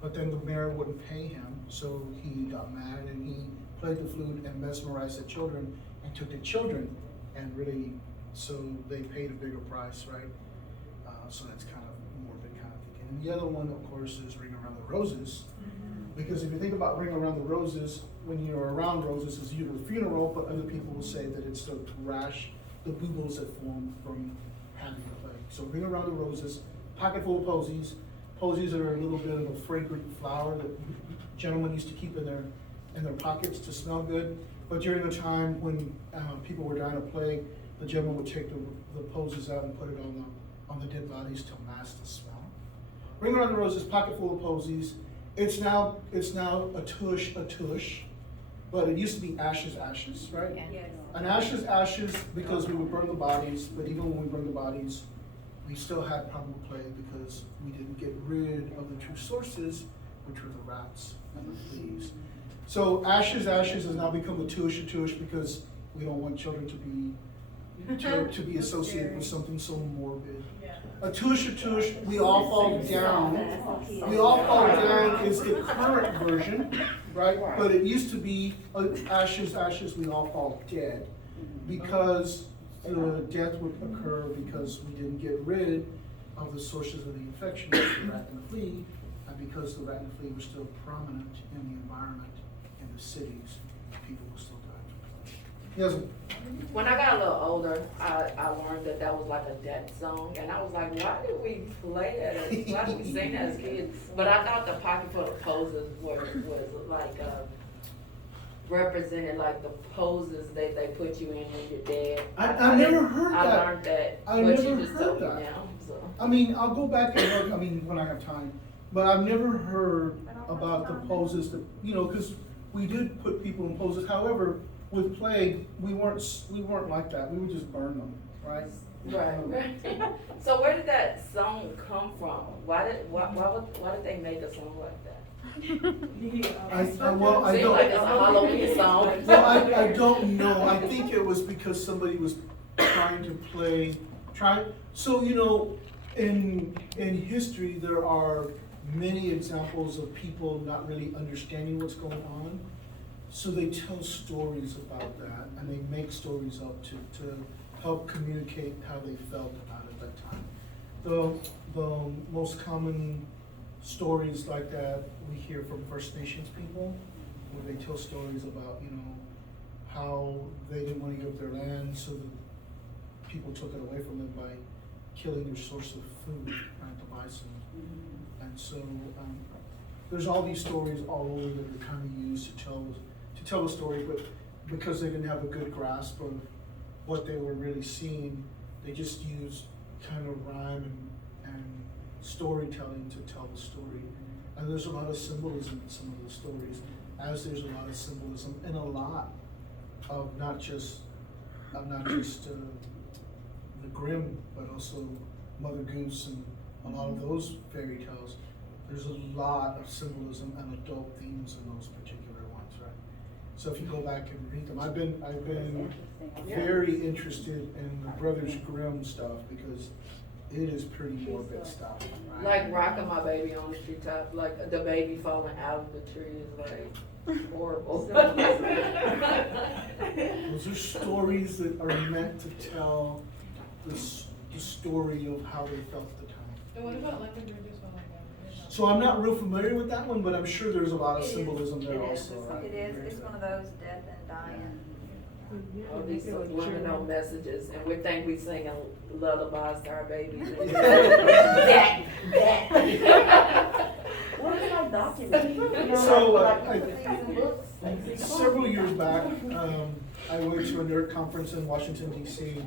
But then the mayor wouldn't pay him, so he got mad, and he played the flute and mesmerized the children, and took the children, and really, so they paid a bigger price, right? So that's kind of morbid kind of thinking. And the other one, of course, is Ring Around the Roses. Because if you think about Ring Around the Roses, when you're around roses, it's either a funeral, but other people will say that it's the rash, the bubbles that form from having the plague. So Ring Around the Roses, pocket full of posies. Posies are a little bit of a fragrant flower that gentlemen used to keep in their pockets to smell good. But during the time when people were dying of plague, the gentleman would take the posies out and put it on the dead bodies to mask the smell. Ring Around the Roses, pocket full of posies. It's now a tush, but it used to be ashes, right? Yes. And ashes because we would burn the bodies, but even when we burned the bodies, we still had probable plague because we didn't get rid of the true sources, which were the rats and the fleas. So ashes has now become a tush because we don't want children to be associated with something so morbid. Yeah. A tush, we all fall down. We all fall down is the current version, right? But it used to be ashes, we all fall dead. Because the death would occur because we didn't get rid of the sources of the infection, the rat and the flea, and because the rat and the flea were still prominent in the environment, in the cities, people were still dying. Yes. When I got a little older, I learned that was like a death song, and I was like, why did we play that? Why did we sing that as kids? But I thought the pocket full of poses was like represented like the poses that they put you in when you're dead. I never heard that. I learned that. I but never you just heard told that. me now. So. I mean, I'll go back and look, when I have time, but I've never heard about the poses that, because we did put people in poses. However, with plague, we weren't like that. We would just burn them, right? Right. So where did that song come from? Why did they make a song like that? I Seems don't. like it's a Halloween song. Well, I don't know. I think it was because somebody was trying to so, in history, there are many examples of people not really understanding what's going on. So they tell stories about that, and they make stories up to help communicate how they felt about it at that time. The most common stories like that we hear from First Nations people, where they tell stories about, how they didn't want to give up their land, so the people took it away from them by killing their source of food, right, the bison. And so there's all these stories all over that are kind of used to tell a story, but because they didn't have a good grasp of what they were really seeing, they just used kind of rhyme and storytelling to tell the story. And there's a lot of symbolism in some of the stories, as there's a lot of symbolism in a lot of not just the Grimm, but also Mother Goose and a lot of those fairy tales. There's a lot of symbolism and adult themes in those particular ones, right? So if you go back and read them, I've been very interested in the Brothers Grimm stuff because it is pretty morbid stuff, right? Like rocking my baby on the treetop, like the baby falling out of the tree is like horrible. Those are stories that are meant to tell the story of how they felt at the time. And what about London Bridges fell like that? So I'm not real familiar with that one, but I'm sure there's a lot of It is. symbolism there It is. also. right? It is, it's one of those death and dying. All these subliminal messages, and we think we singing lullabies to our babies. What is like documenting? So, Books? Several years back, I went to a nerd conference in Washington DC,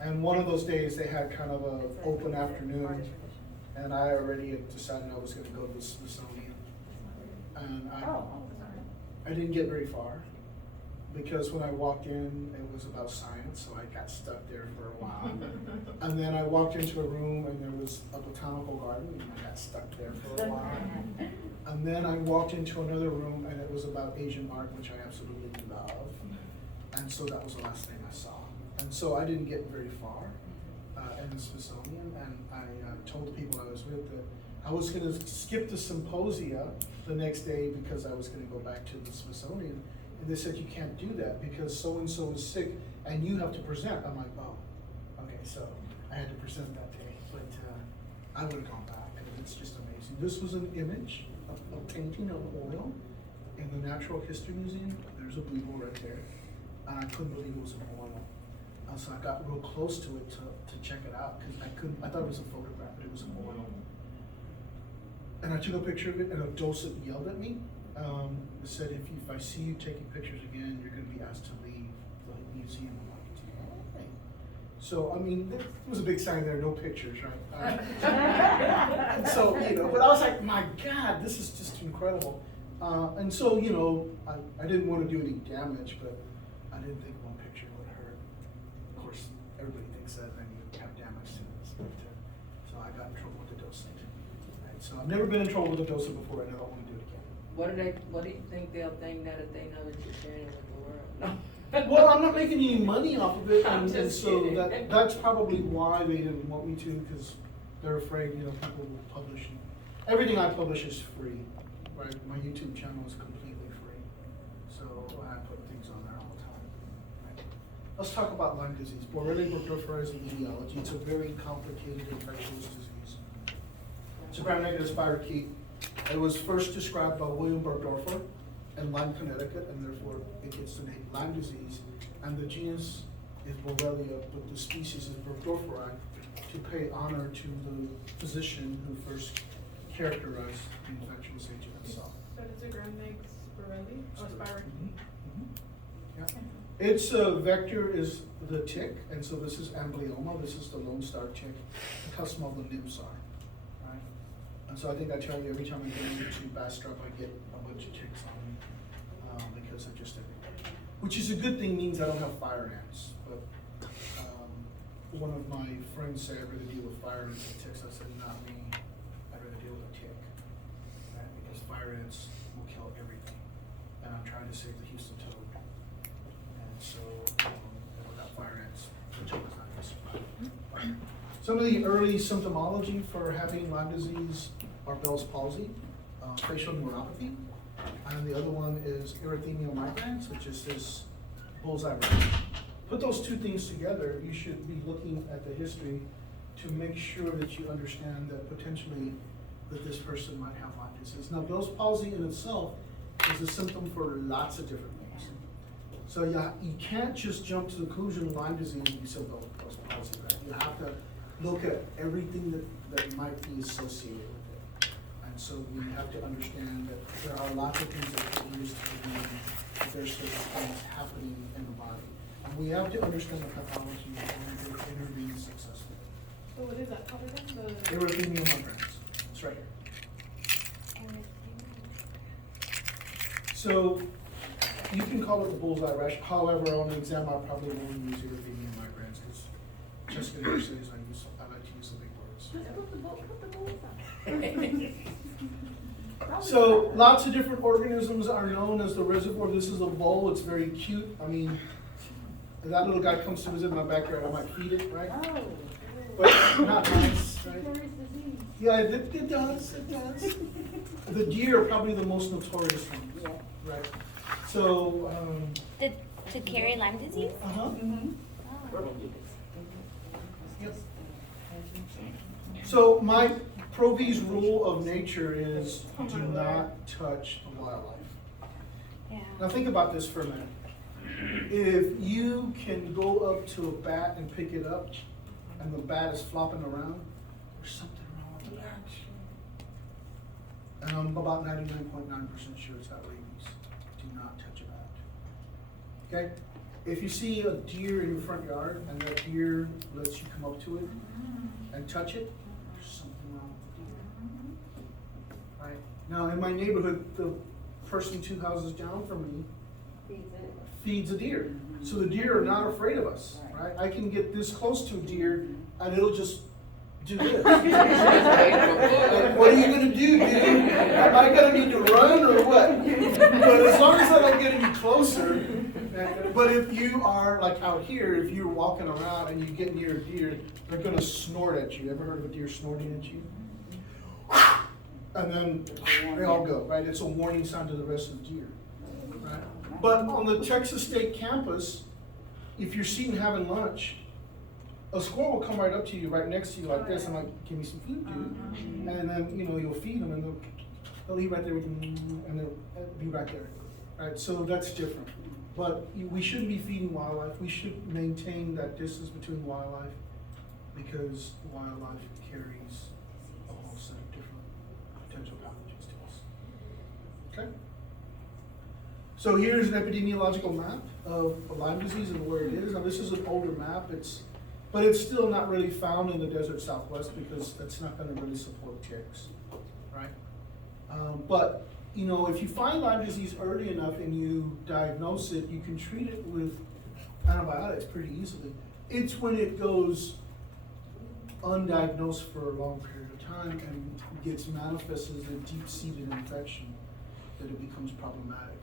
and one of those days they had kind of a open afternoon, and I already had decided I was gonna go to the Smithsonian. And I didn't get very far, because when I walked in, it was about science, so I got stuck there for a while. And then I walked into a room and there was a botanical garden, and I got stuck there for a while. And then I walked into another room and it was about Asian art, which I absolutely love. And so that was the last thing I saw. And so I didn't get very far in the Smithsonian, and I told the people I was with that I was gonna skip the symposia the next day because I was gonna go back to the Smithsonian. And they said, you can't do that because so-and-so is sick and you have to present. I'm like, oh, okay, so I had to present that day, but I would have gone back because it's just amazing. This was an image, a painting of oil in the Natural History Museum. There's a blue hole right there. And I couldn't believe it was an oil. So I got real close to it to check it out because I thought it was a photograph, but it was an oil. And I took a picture of it, and a docent yelled at me. Said, if I see you taking pictures again, you're gonna be asked to leave the museum. I'm like, hey. So, I mean, there was a big sign there, no pictures, right? And so, but I was like, my God, this is just incredible. And so, I didn't want to do any damage, but I didn't think one picture would hurt. Of course, everybody thinks that, and you have damage to this. So I got in trouble with the docent. Right? So I've never been in trouble with a docent before, and I don't want to do it again. What do you think they'll think now that they know that you're sharing it with the world? No. Well, I'm not making any money off of it, I'm and just so kidding. that's probably why they didn't want me to, because they're afraid, people will publish. Everything I publish is free, right? My YouTube channel is completely free, so I put things on there all the time. Right? Let's talk about Lyme disease. Borrelia burgdorferi is an etiology. It's a very complicated infectious disease. It's a gram-negative spirochete. It was first described by William Burgdorfer in Lyme, Connecticut, and therefore it gets the name Lyme disease. And the genus is Borrelia, but the species is Burgdorferi, to pay honor to the physician who first characterized the infectious agent itself. So it's a gram-negative Borrelia or spirochete? Yeah. Its vector is the tick, and so this is amblyoma. This is the Lone Star tick. Look how small the nymphs are. And so I think I tell you every time I get into Bastrop, I get a bunch of ticks on me because of just everything. Which is a good thing, means I don't have fire ants. But one of my friends said I'd rather deal with fire ants than ticks. I said, not me. I'd rather deal with a tick. Right? Because fire ants will kill everything. And I'm trying to save the Houston toad. And so without fire ants, the toad is not going to survive. Some of the early symptomology for having Lyme disease are Bell's palsy, facial neuropathy, and the other one is erythema migrans, which is this bullseye rash. Put those two things together, you should be looking at the history to make sure that you understand that potentially that this person might have Lyme disease. Now, Bell's palsy in itself is a symptom for lots of different things. So you can't just jump to the conclusion of Lyme disease and you say Bell's palsy, right? You have to look at everything that might be associated with it. And so we have to understand that there are lots of things that get used to believe that there's certain things happening in the body. And we have to understand the pathology and intervene successfully. So what is that called again? Erythema migrans. It's right here. So you can call it the bullseye rash. However, on an exam, I probably won't use erythema migrans because Jessica never says I like to use the big words. So lots of different organisms are known as the reservoir. This is a vole. It's very cute. I mean, if that little guy comes to visit my backyard, I might feed it, right? Oh. But not nice, right? Yeah, it does. It does. The deer are probably the most notorious ones, Yeah. right? So. To carry Lyme disease? Uh-huh. Oh. Yep. So my Pro V's rule of nature is do not touch the wildlife. Yeah. Now think about this for a minute. If you can go up to a bat and pick it up, and the bat is flopping around, there's something wrong with the bat. And I'm about 99.9% sure it's got rabies. Do not touch a bat. Okay? If you see a deer in your front yard and that deer lets you come up to it and touch it, there's something wrong with the deer. Right? Now in my neighborhood, the person 2 houses down from me feeds a deer. So the deer are not afraid of us, right? I can get this close to a deer and it'll just do this. Like, what are you gonna do, dude? Am I gonna need to run or what? But as long as I don't get any closer. But if you are like out here, if you're walking around and you get near a deer, they're gonna snort at you. Ever heard of a deer snorting at you? And then they all go, right? It's a warning sign to the rest of the deer, right? But on the Texas State campus, if you're seen having lunch, a squirrel will come right up to you, right next to you like this, and like, give me some food, dude. And then, you'll feed them, and they'll eat right there with you, and they'll be right there, right? So that's different. But we shouldn't be feeding wildlife. We should maintain that distance between wildlife, because wildlife carries a whole set of different potential pathogens to us. Okay? So here's an epidemiological map of Lyme disease and where it is. Now this is an older map, but it's still not really found in the desert Southwest because that's not gonna really support ticks, right? But if you find Lyme disease early enough and you diagnose it, you can treat it with antibiotics pretty easily. It's when it goes undiagnosed for a long period of time and gets manifested as a deep-seated infection that it becomes problematic.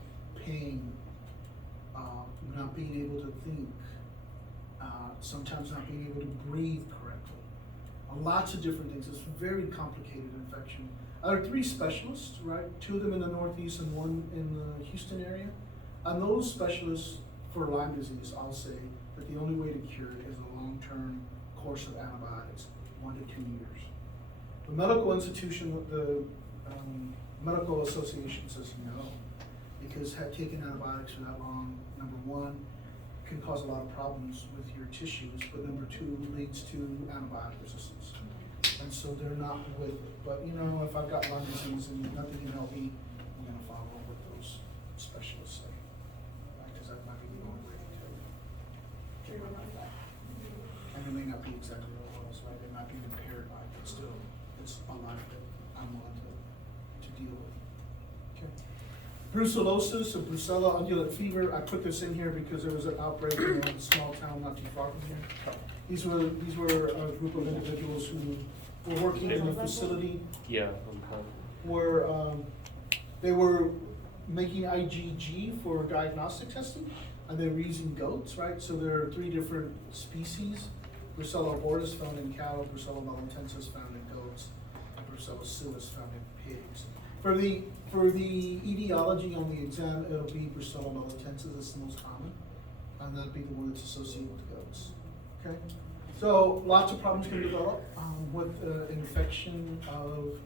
Pain, not being able to think, sometimes not being able to breathe correctly. Lots of different things. It's a very complicated infection. There are 3 specialists, right? 2 of them in the Northeast and 1 in the Houston area. And those specialists for Lyme disease, I'll say that the only way to cure it is a long-term course of antibiotics, 1 to 2 years. The medical institution, the medical association says no, because taking antibiotics for that long, number 1, can cause a lot of problems with your tissues, but number 2, leads to antibiotic resistance. And so they're not with it. But if I've got Lyme disease and nothing can help me, I'm gonna follow up with those specialists say, right? Because that might be the only way to tell you. And it may not be exactly what it was, right? It might be impaired by, but still, it's a life that I'm willing to deal with. Okay. Brucellosis or brucella ungulate fever. I put this in here because there was an outbreak in a small town not too far from here. These were a group of individuals who were working in a facility. Yeah. Where they were making IgG for diagnostic testing, and they were using goats, right? So there are 3 different species: Brucella abortus found in cattle, Brucella malentensis found in goats, and Brucella suis found in pigs. For the etiology on the exam, it'll be Brucella malentensis. It's the most common, and that'd be the one that's associated with goats. Okay, so lots of problems can develop with infection of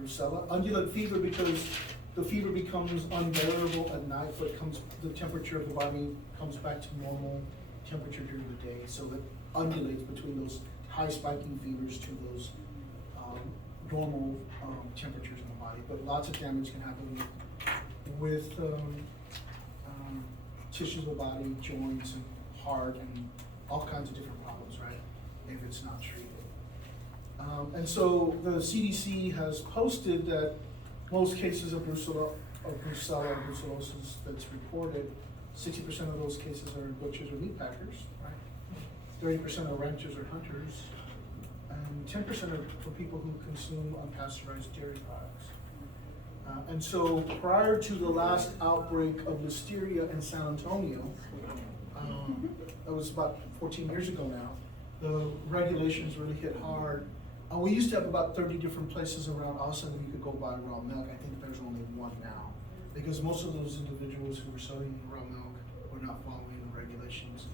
Brucella. Ungulate fever, because the fever becomes unbearable at night, but the temperature of the body comes back to normal temperature during the day. So it undulates between those high spiking fevers to those normal temperatures in the body. But lots of damage can happen with tissues of the body, joints, and heart, and all kinds of different problems, right, if it's not treated. And so the CDC has posted that most cases of Brucella or brucellosis that's reported, 60% of those cases are butchers or meat packers, right? 30% are ranchers or hunters, and 10% are for people who consume unpasteurized dairy products. And so prior to the last outbreak of listeria in San Antonio, that was about 14 years ago now, the regulations really hit hard. We used to have about 30 different places around Austin where you could go buy raw milk. I think there's only 1 now, because most of those individuals who were selling raw milk were not following the regulations.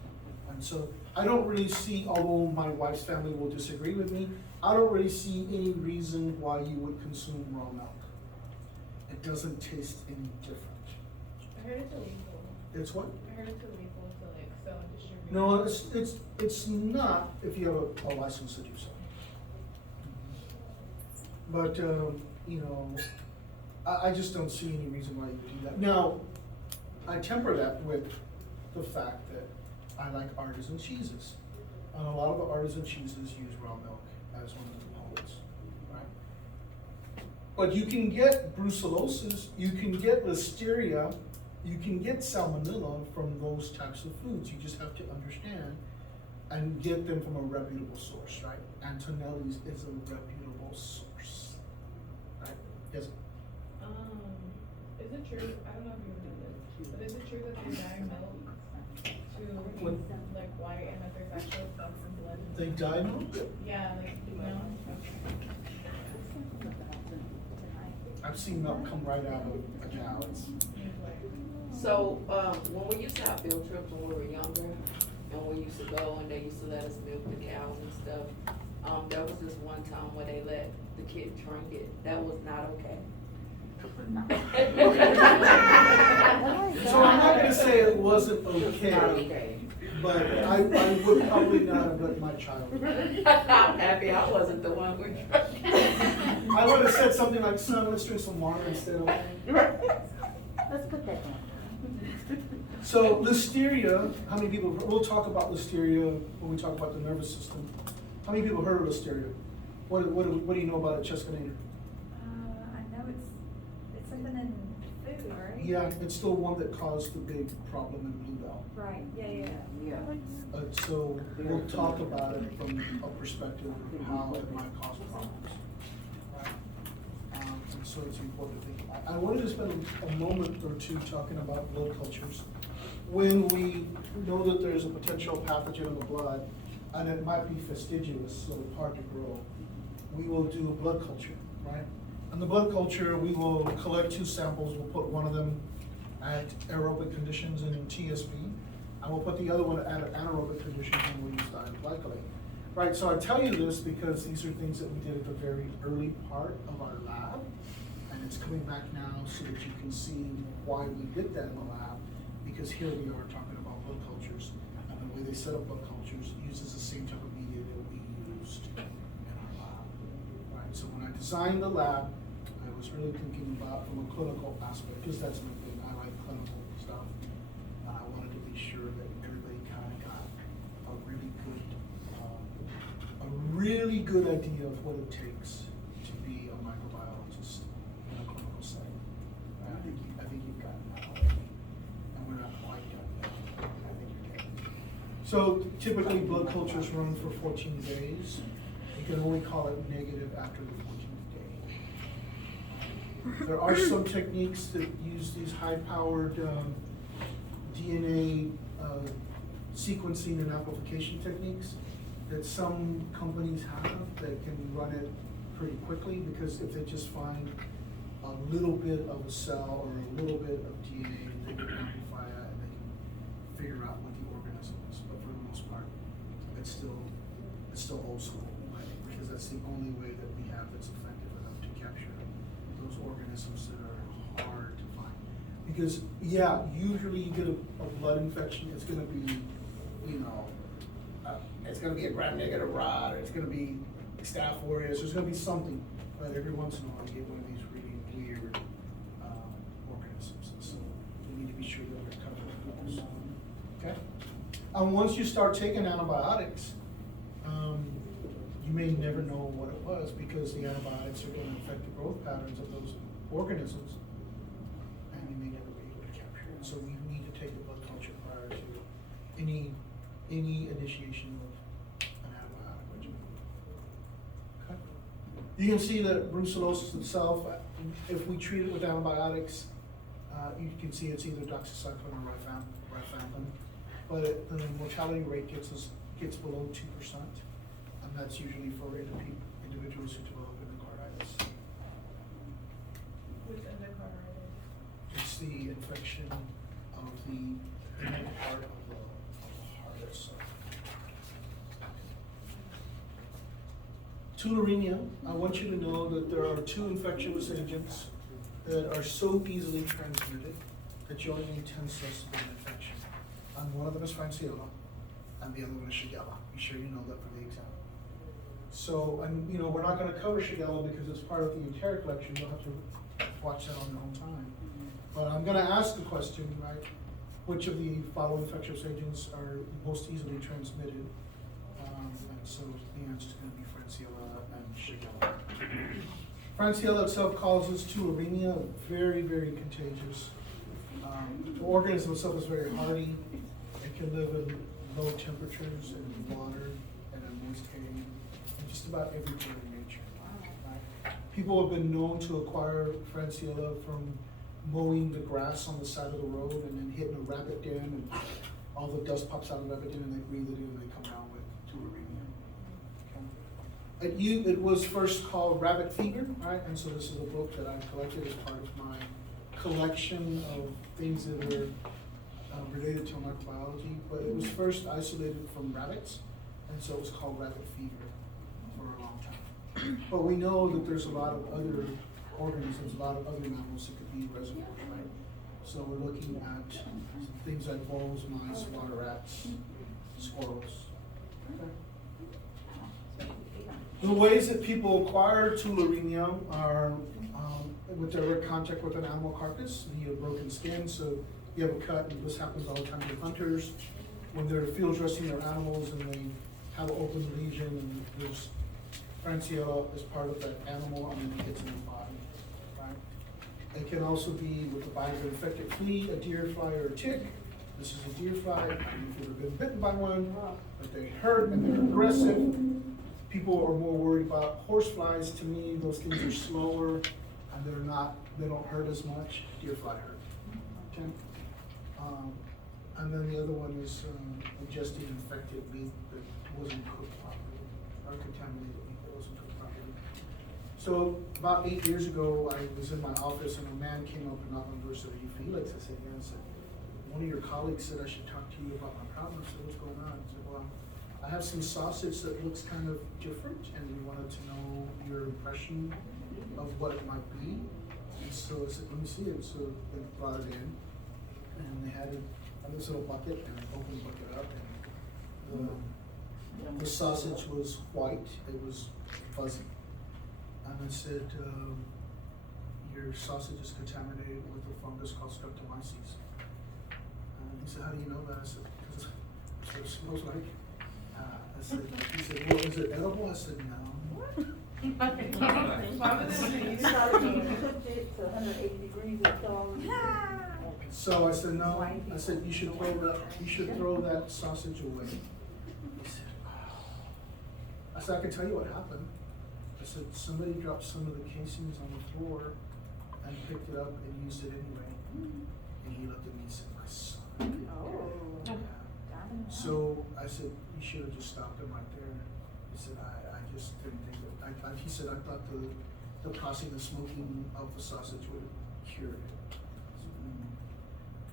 And so I don't really see, although my wife's family will disagree with me, I don't really see any reason why you would consume raw milk. It doesn't taste any different. I heard it's illegal. It's what? I heard it's illegal to like sell and distribute. No, it's not if you have a license to do so. But, you know, I just don't see any reason why you would do that. Now, I temper that with the fact that I like artisan cheeses. And a lot of the artisan cheeses use raw milk as one of the components, right? But you can get brucellosis, you can get listeria, you can get salmonella from those types of foods. You just have to understand and get them from a reputable source, right? Antonelli's is a reputable source, right? Yes? Is it true, I don't know if you know this, but is it true that they dye milk to What? like white and that there's actual bugs and blood? They dye milk? Yeah, like, no? I've seen milk come right out of a cow. It's, So, when we used to have field trips when we were younger, and we used to go and they used to let us milk the cows and stuff, there was this one time where they let the kid drink it. That was not okay. so I'm not gonna say it wasn't Not okay, okay. but I would probably not have let my child. I'm happy I wasn't the one who drank. I would have said something like, son, let's drink some water instead of. Let's put that down. So listeria, how many people, we'll talk about listeria when we talk about the nervous system. How many people heard of listeria? What do you know about it, Chescanator? I know it's something in food, right? Yeah, it's still one that caused the big problem in Blue Bell. Right, yeah. Yeah. So we'll talk about it from a perspective of how it might cause problems. Right? And so it's important to think about. I wanted to spend a moment or two talking about blood cultures. When we know that there's a potential pathogen in the blood, and it might be fastidious, so hard to grow, we will do a blood culture, right? And the blood culture, we will collect 2 samples, we'll put one of them at aerobic conditions in TSP, and we'll put the other one at anaerobic conditions and we'll use diamethylglycolate. Right, so I tell you this because these are things that we did at the very early part of our lab, and it's coming back now so that you can see why we did that in the lab, because here we are talking about blood cultures, and the way they set up blood cultures uses the same type of media that we used in our lab. Right, so when I designed the lab, I was really thinking about from a clinical aspect, because that's my thing, I like clinical stuff. And I wanted to be sure that everybody kind of got a really good idea of what it takes to be a microbiologist in a clinical setting. I think you've gotten that already, and we're not quite done yet. I think you're getting it. So typically blood cultures run for 14 days. You can only call it negative after the 14th day. There are some techniques that use these high-powered DNA sequencing and amplification techniques that some companies have that can run it pretty quickly, because if they just find a little bit of a cell or a little bit of DNA, they can amplify it and they can figure out what the organism is. But for the most part, it's still old school, right? Because that's the only way that we have that's effective enough to capture those organisms that are hard to find. Because yeah, usually you get a blood infection, it's gonna be, it's gonna be a gram-negative rod, or it's gonna be Staph aureus, there's gonna be something, but every once in a while you get one of these really weird organisms, and so we need to be sure that we're covered with those. Okay? And once you start taking antibiotics, you may never know what it was, because the antibiotics are gonna affect the growth patterns of those organisms, and you may never be able to capture it. So we need to take the blood culture prior to any initiation of an antibiotic regimen. Okay? You can see that brucellosis itself, if we treat it with antibiotics, you can see it's either doxycycline or rifampin, but the mortality rate gets below 2%, and that's usually for individuals who develop endocarditis. What's endocarditis? It's the infection of the inner part of the heart itself. tularemia, I want you to know that there are two infectious agents that are so easily transmitted that you only need 10 cells to get an infection. And one of them is Franciola, and the other one is Shigella. Be sure you know that for the exam. So, and you know, we're not gonna cover Shigella because it's part of the enteric lecture. You'll have to watch that on your own time. But I'm gonna ask the question, right? Which of the following infectious agents are most easily transmitted? And so the answer is gonna be Franciola and Shigella. Franciola itself causes tularemia, very, very contagious. The organism itself is very hardy. It can live in low temperatures and water and in moist hay and just about everywhere in nature. People have been known to acquire Franciola from mowing the grass on the side of the road and then hitting a rabbit den, and all the dust pops out of the rabbit den and they breathe it in and they come down with tularemia. Okay. It was first called rabbit fever, right? And so this is a book that I collected as part of my collection of things that are related to microbiology, but it was first isolated from rabbits, and so it was called rabbit fever for a long time. But we know that there's a lot of other organisms, a lot of other mammals that could be reservoirs, right? So we're looking at some things like voles, mice, water rats, squirrels. Okay. The ways that people acquire tularemia are with direct contact with an animal carcass via broken skin. So you have a cut, and this happens all the time with hunters when they're field dressing their animals and they have an open lesion and there's Franciola as part of that animal and then it gets in the body, right? It can also be with a bite of an infected flea, a deer fly, or a tick. This is a deer fly. If you've ever been bitten by one, but they hurt and they're aggressive. People are more worried about horse flies. To me, those things are slower and they don't hurt as much. Deer fly hurt. Okay. And then the other one is ingesting infected meat that wasn't cooked properly, or contaminated meat that wasn't cooked properly. So about 8 years ago, I was in my office and a man came up and knocked on the door and said, "Are you Felix?" I said, "Yeah." I said, "One of your colleagues said I should talk to you about my problem." I said, "What's going on?" I said, "Well, I have some sausage that looks kind of different and we wanted to know your impression of what it might be." And so I said, "Let me see it." So they brought it in and they had it on this little bucket, and I opened the bucket up and the sausage was white, it was fuzzy. And I said, "Your sausage is contaminated with a fungus called streptomyces." And he said, "How do you know that?" I said, "Because that's what it smells like." He said, "Well, is it edible?" I said, "No." You started being cooked it to 180 degrees and so So I said, "No." I said, you should throw that sausage away." He said, "Oh." I said, "I can tell you what happened." I said, "Somebody dropped some of the casings on the floor and picked it up and used it anyway." And he looked at me and said, "My son." Oh. Yeah. So I said, "You should have just stopped him right there." He said, I just didn't think that, he said, "I thought the processing, the smoking of the sausage would cure it."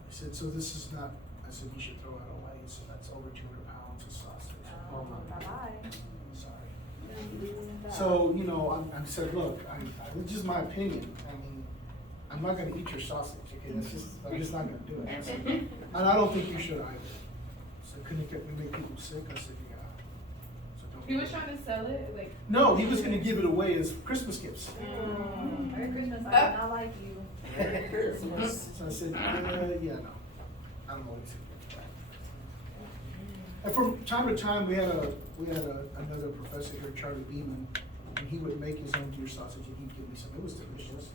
I said, "So this is not," I said, "You should throw it away." He said, "That's over 200 pounds of sausage." Oh, bye-bye. Sorry. So, you know, I said, "Look, it's just my opinion. I mean, I'm not gonna eat your sausage, okay? I'm just not gonna do it." I said, and I don't think you should either. So couldn't we make people sick? I said, "Yeah." So don't. He was trying to sell it, like. No, he was gonna give it away as Christmas gifts. Merry Christmas, I do not like you. So I said, yeah, no. I don't know what he said. And from time to time, we had another professor here, Charlie Beeman, and he would make his own deer sausage and he'd give me some. It was delicious.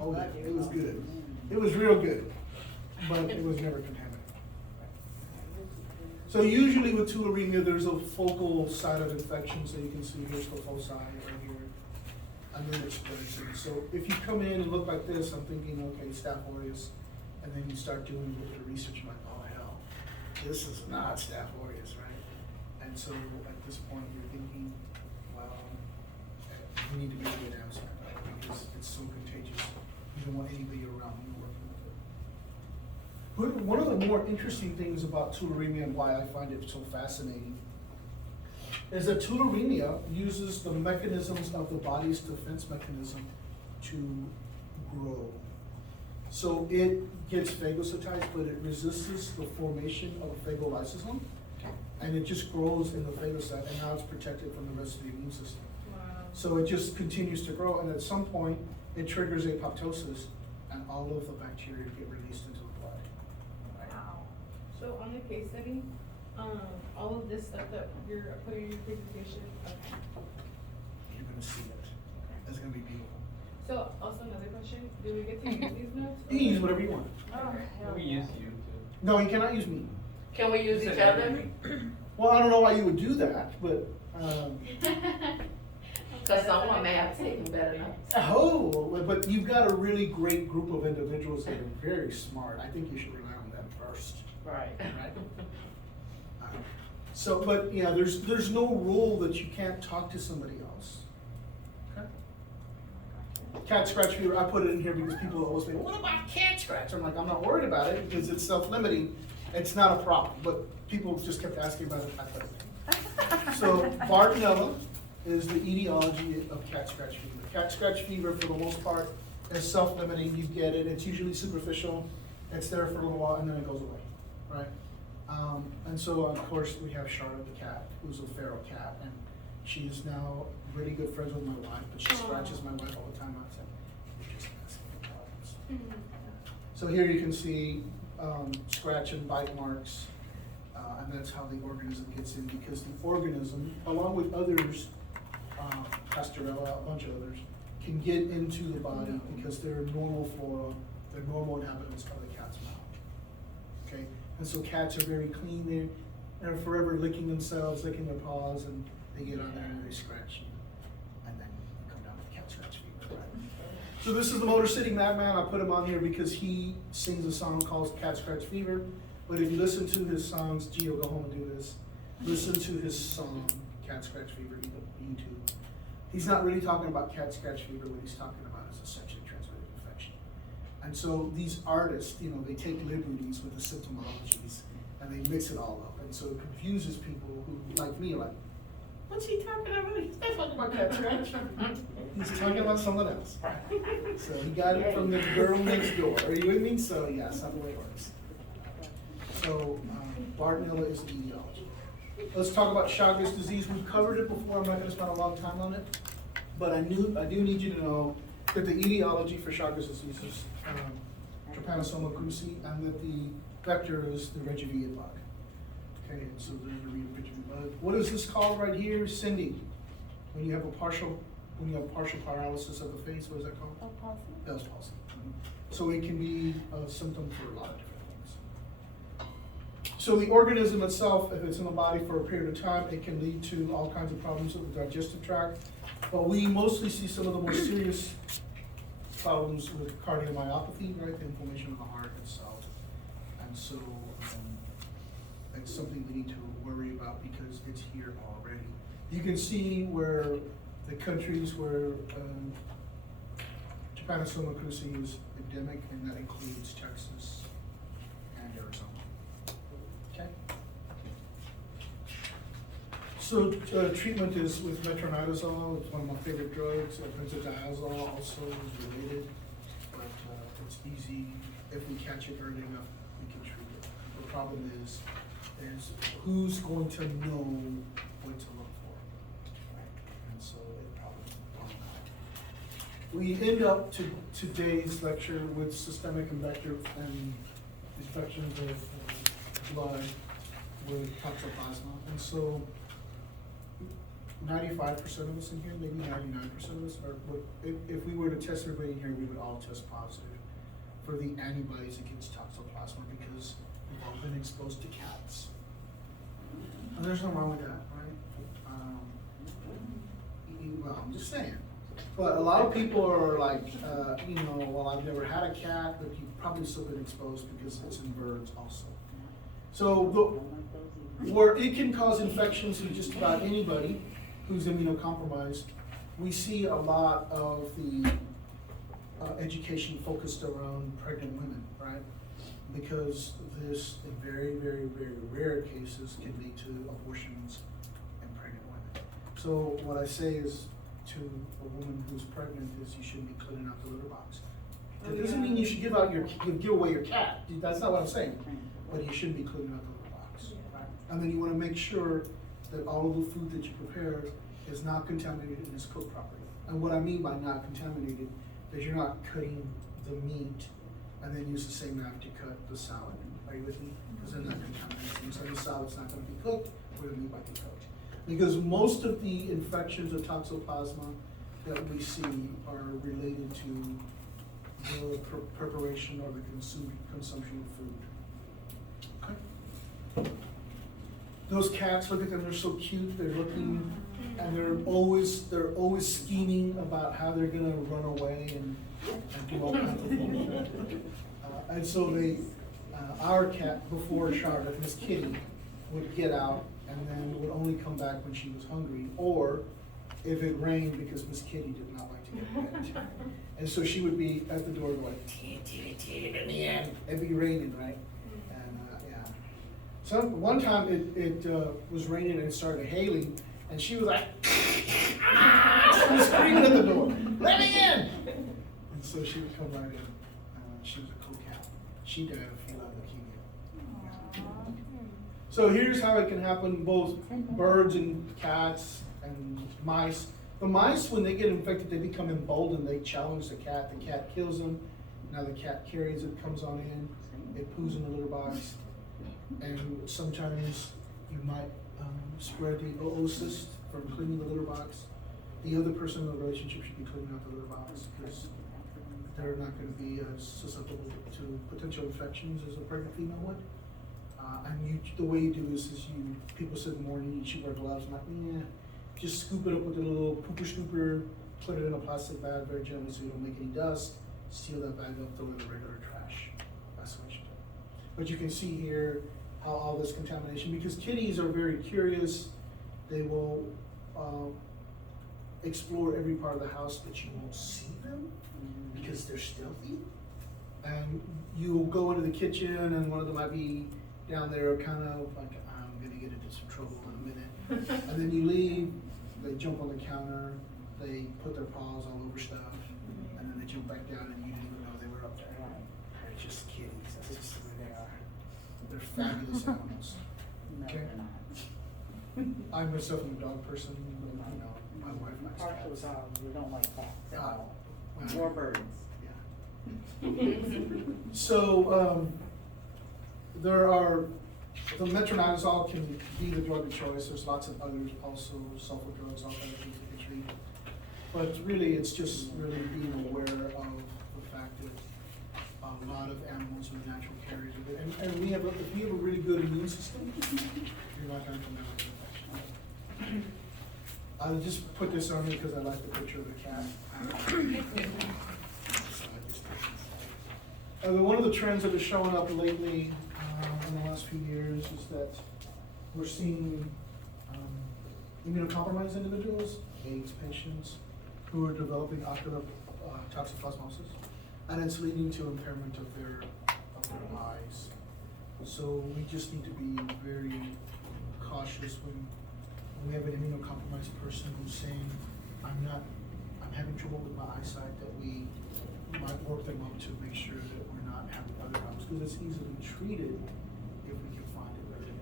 Oh, yeah, it was good. It was real good, but it was never contaminated. So usually with tularemia, there's a focal site of infection. So you can see here's the foci right here, and then it spreads. So if you come in and look like this, I'm thinking, okay, Staph aureus, and then you start doing a little bit of research, you're like, oh hell, this is not Staph aureus, right? And so at this point, you're thinking, well, we need to get a good answer, right? Because it's so contagious. You don't want anybody around you working with it. But one of the more interesting things about tularemia and why I find it so fascinating is that tularemia uses the mechanisms of the body's defense mechanism to grow. So it gets phagocytized, but it resists the formation of a phagolysosome, and it just grows in the phagocyte, and now it's protected from the rest of the immune system. Wow. So it just continues to grow, and at some point, it triggers apoptosis, and all of the bacteria get released into the blood. Wow. So on the case study, all of this stuff that you're putting in your presentation, okay. You're gonna see it. It's gonna be beautiful. So also another question, do we get to use these notes? You can use whatever you want. We use you too. No, you cannot use me. Can we use You each said other? everything. Well, I don't know why you would do that, but, Cause someone may have taken better notes. oh, but you've got a really great group of individuals that are very smart. I think you should rely on them first, Right. right? So, but, yeah, there's no rule that you can't talk to somebody else. Okay? Cat scratch fever, I put it in here because people always say, what about cat scratch? I'm like, I'm not worried about it because it's self-limiting. It's not a problem, but people just kept asking about it. I put it. So Bartonella is the etiology of cat scratch fever. Cat scratch fever, for the most part, is self-limiting. You get it. It's usually superficial. It's there for a little while and then it goes away, right? And so, of course, we have Charlotte the cat, who's a feral cat, and she's now really good friends with my wife, but she scratches my wife all the time. I said, "You're just asking for problems." So here you can see scratch and bite marks, and that's how the organism gets in, because the organism, along with others, Pastorella, a bunch of others, can get into the body because they're normal flora, they're normal inhabitants of the cat's mouth. Okay, and so cats are very clean. They're forever licking themselves, licking their paws, and they get on there and they scratch, and then they come down with cat scratch fever. Right? So this is the Motor City Madman. I put him on here because he sings a song called Cat Scratch Fever. But if you listen to his songs, Gio, go home and do this. Listen to his song, Cat Scratch Fever, YouTube. He's not really talking about cat scratch fever. What he's talking about is a sexually transmitted infection. And so these artists, they take liberties with the symptomologies and they mix it all up. And so it confuses people who, like me, are like, what's he talking about? He's not talking about cat scratch. He's talking about something else. So he got it from the girl next door. Are you with me? So yeah, that's not the way it works. So Bartonella is the etiology. Let's talk about Chagas disease. We've covered it before. I'm not going to spend a long time on it, but I do need you to know that the etiology for Chagas disease is Trypanosoma cruzi, and that the vector is the Regeviid bug. Okay, and so there's the Regeviid bug. What is this called right here, Cindy? When you have partial paralysis of the face, what is that called? Bell's palsy. Bell's palsy. So it can be a symptom for a lot of different things. So the organism itself, if it's in the body for a period of time, it can lead to all kinds of problems with the digestive tract. But we mostly see some of the most serious problems with cardiomyopathy, right? The inflammation of the heart itself. And so it's something we need to worry about because it's here already. You can see where the countries where Trypanosoma cruzi is endemic, and that includes Texas and Arizona. Okay. So treatment is with metronidazole. It's one of my favorite drugs. Benzodiazole also is related, but it's easy. If we catch it early enough, we can treat it. The problem is who's going to know what to look for, right? And so it probably won't matter. We end up to today's lecture with systemic and vector and infections of blood with toxoplasma. And so 95% of us in here, maybe 99% of us are, if we were to test everybody in here, we would all test positive for the antibodies against toxoplasma because we've all been exposed to cats. And there's nothing wrong with that, right? Well, I'm just saying. But a lot of people are like, well, I've never had a cat, but you've probably still been exposed because it's in birds also. So where it can cause infections in just about anybody who's immunocompromised, we see a lot of the education focused around pregnant women, right? Because this, in very, very, very rare cases, can lead to abortions in pregnant women. So what I say is to a woman who's pregnant is you shouldn't be cleaning out the litter box. That doesn't mean you should give away your cat, that's not what I'm saying, but you shouldn't be cleaning out the litter box. And then you wanna make sure that all of the food that you prepare is not contaminated and is cooked properly. And what I mean by not contaminated is you're not cutting the meat and then use the same knife to cut the salad. Are you with me? Because then that contaminates things. So the salad's not gonna be cooked, or the meat might be cooked. Because most of the infections of toxoplasma that we see are related to the preparation or the consumption of food. Okay. Those cats, look at them, they're so cute, they're looking, and they're always scheming about how they're gonna run away and do all kinds of things. And so they, our cat before Charlotte, Miss Kitty, would get out and then would only come back when she was hungry, or if it rained, because Miss Kitty did not like to get wet. And so she would be at the door going, "Tee, in the end," it'd be raining, right? And, yeah. So one time it was raining and it started hailing, and she was like, "Ah!" screaming at the door, "Let me in!" And so she would come right in. She was a cool cat. She died of feline leukemia. So here's how it can happen, both birds and cats and mice. The mice, when they get infected, they become emboldened. They challenge the cat kills them. Now the cat carries it, comes on in, it poos in the litter box. And sometimes you might spread the oocyst from cleaning the litter box. The other person in the relationship should be cleaning out the litter box, because they're not gonna be as susceptible to potential infections as a pregnant female would. And the way you do this is people said in the morning you should wear gloves. I'm like, yeah, just scoop it up with a little pooper scooper, put it in a plastic bag very gently so you don't make any dust, seal that bag up, throw it in the regular trash. That's what you do. But you can see here how all this contamination, because kitties are very curious, they will explore every part of the house, but you won't see them because they're stealthy. And you'll go into the kitchen and one of them might be down there kind of like, I'm gonna get into some trouble in a minute. And then you leave, they jump on the counter, they put their paws all over stuff, and then they jump back down and you didn't even know they were up there. They're just kitties, that's just the way they are. They're fabulous animals. No, Okay. they're not. I myself am a dog person, but, you know, my wife likes Partial cats. dogs, we don't like cats at all. Uh, Or birds. So, the metronidazole can be the drug of choice. There's lots of others also, sulfa drugs, all kinds of things that can treat. But really, it's just really being aware of the fact that a lot of animals are natural carriers of it. And if you have a really good immune system, you're not going to come down with infection. I just put this on me because I like the picture of the cat. One of the trends that is showing up lately in the last few years is that we're seeing immunocompromised individuals, AIDS patients, who are developing ocular toxoplasmosis, and it's leading to impairment of their eyes. So we just need to be very cautious when we have an immunocompromised person who's saying, I'm having trouble with my eyesight, that we might work them up to make sure that we're not having other problems, because it's easily treated if we can find it early.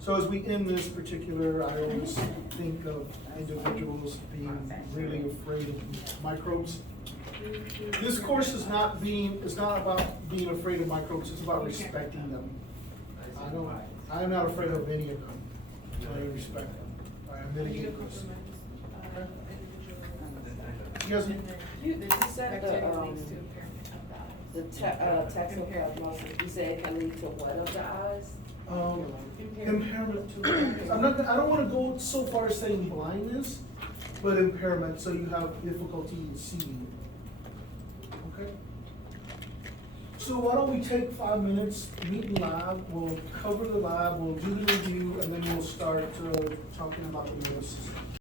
So as we end this particular, I always think of individuals being really afraid of microbes. This course is not about being afraid of microbes, it's about respecting them. I'm not afraid of any of them. I respect them. I mitigate those. You guys, You said the toxoplasmosis, you said it can lead to what of the eyes? impairment to, I don't wanna go so far as saying blindness, but impairment, so you have difficulty in seeing. Okay? So why don't we take 5 minutes, meet in lab, we'll cover the lab, we'll do the review, and then we'll start talking about the nervous system.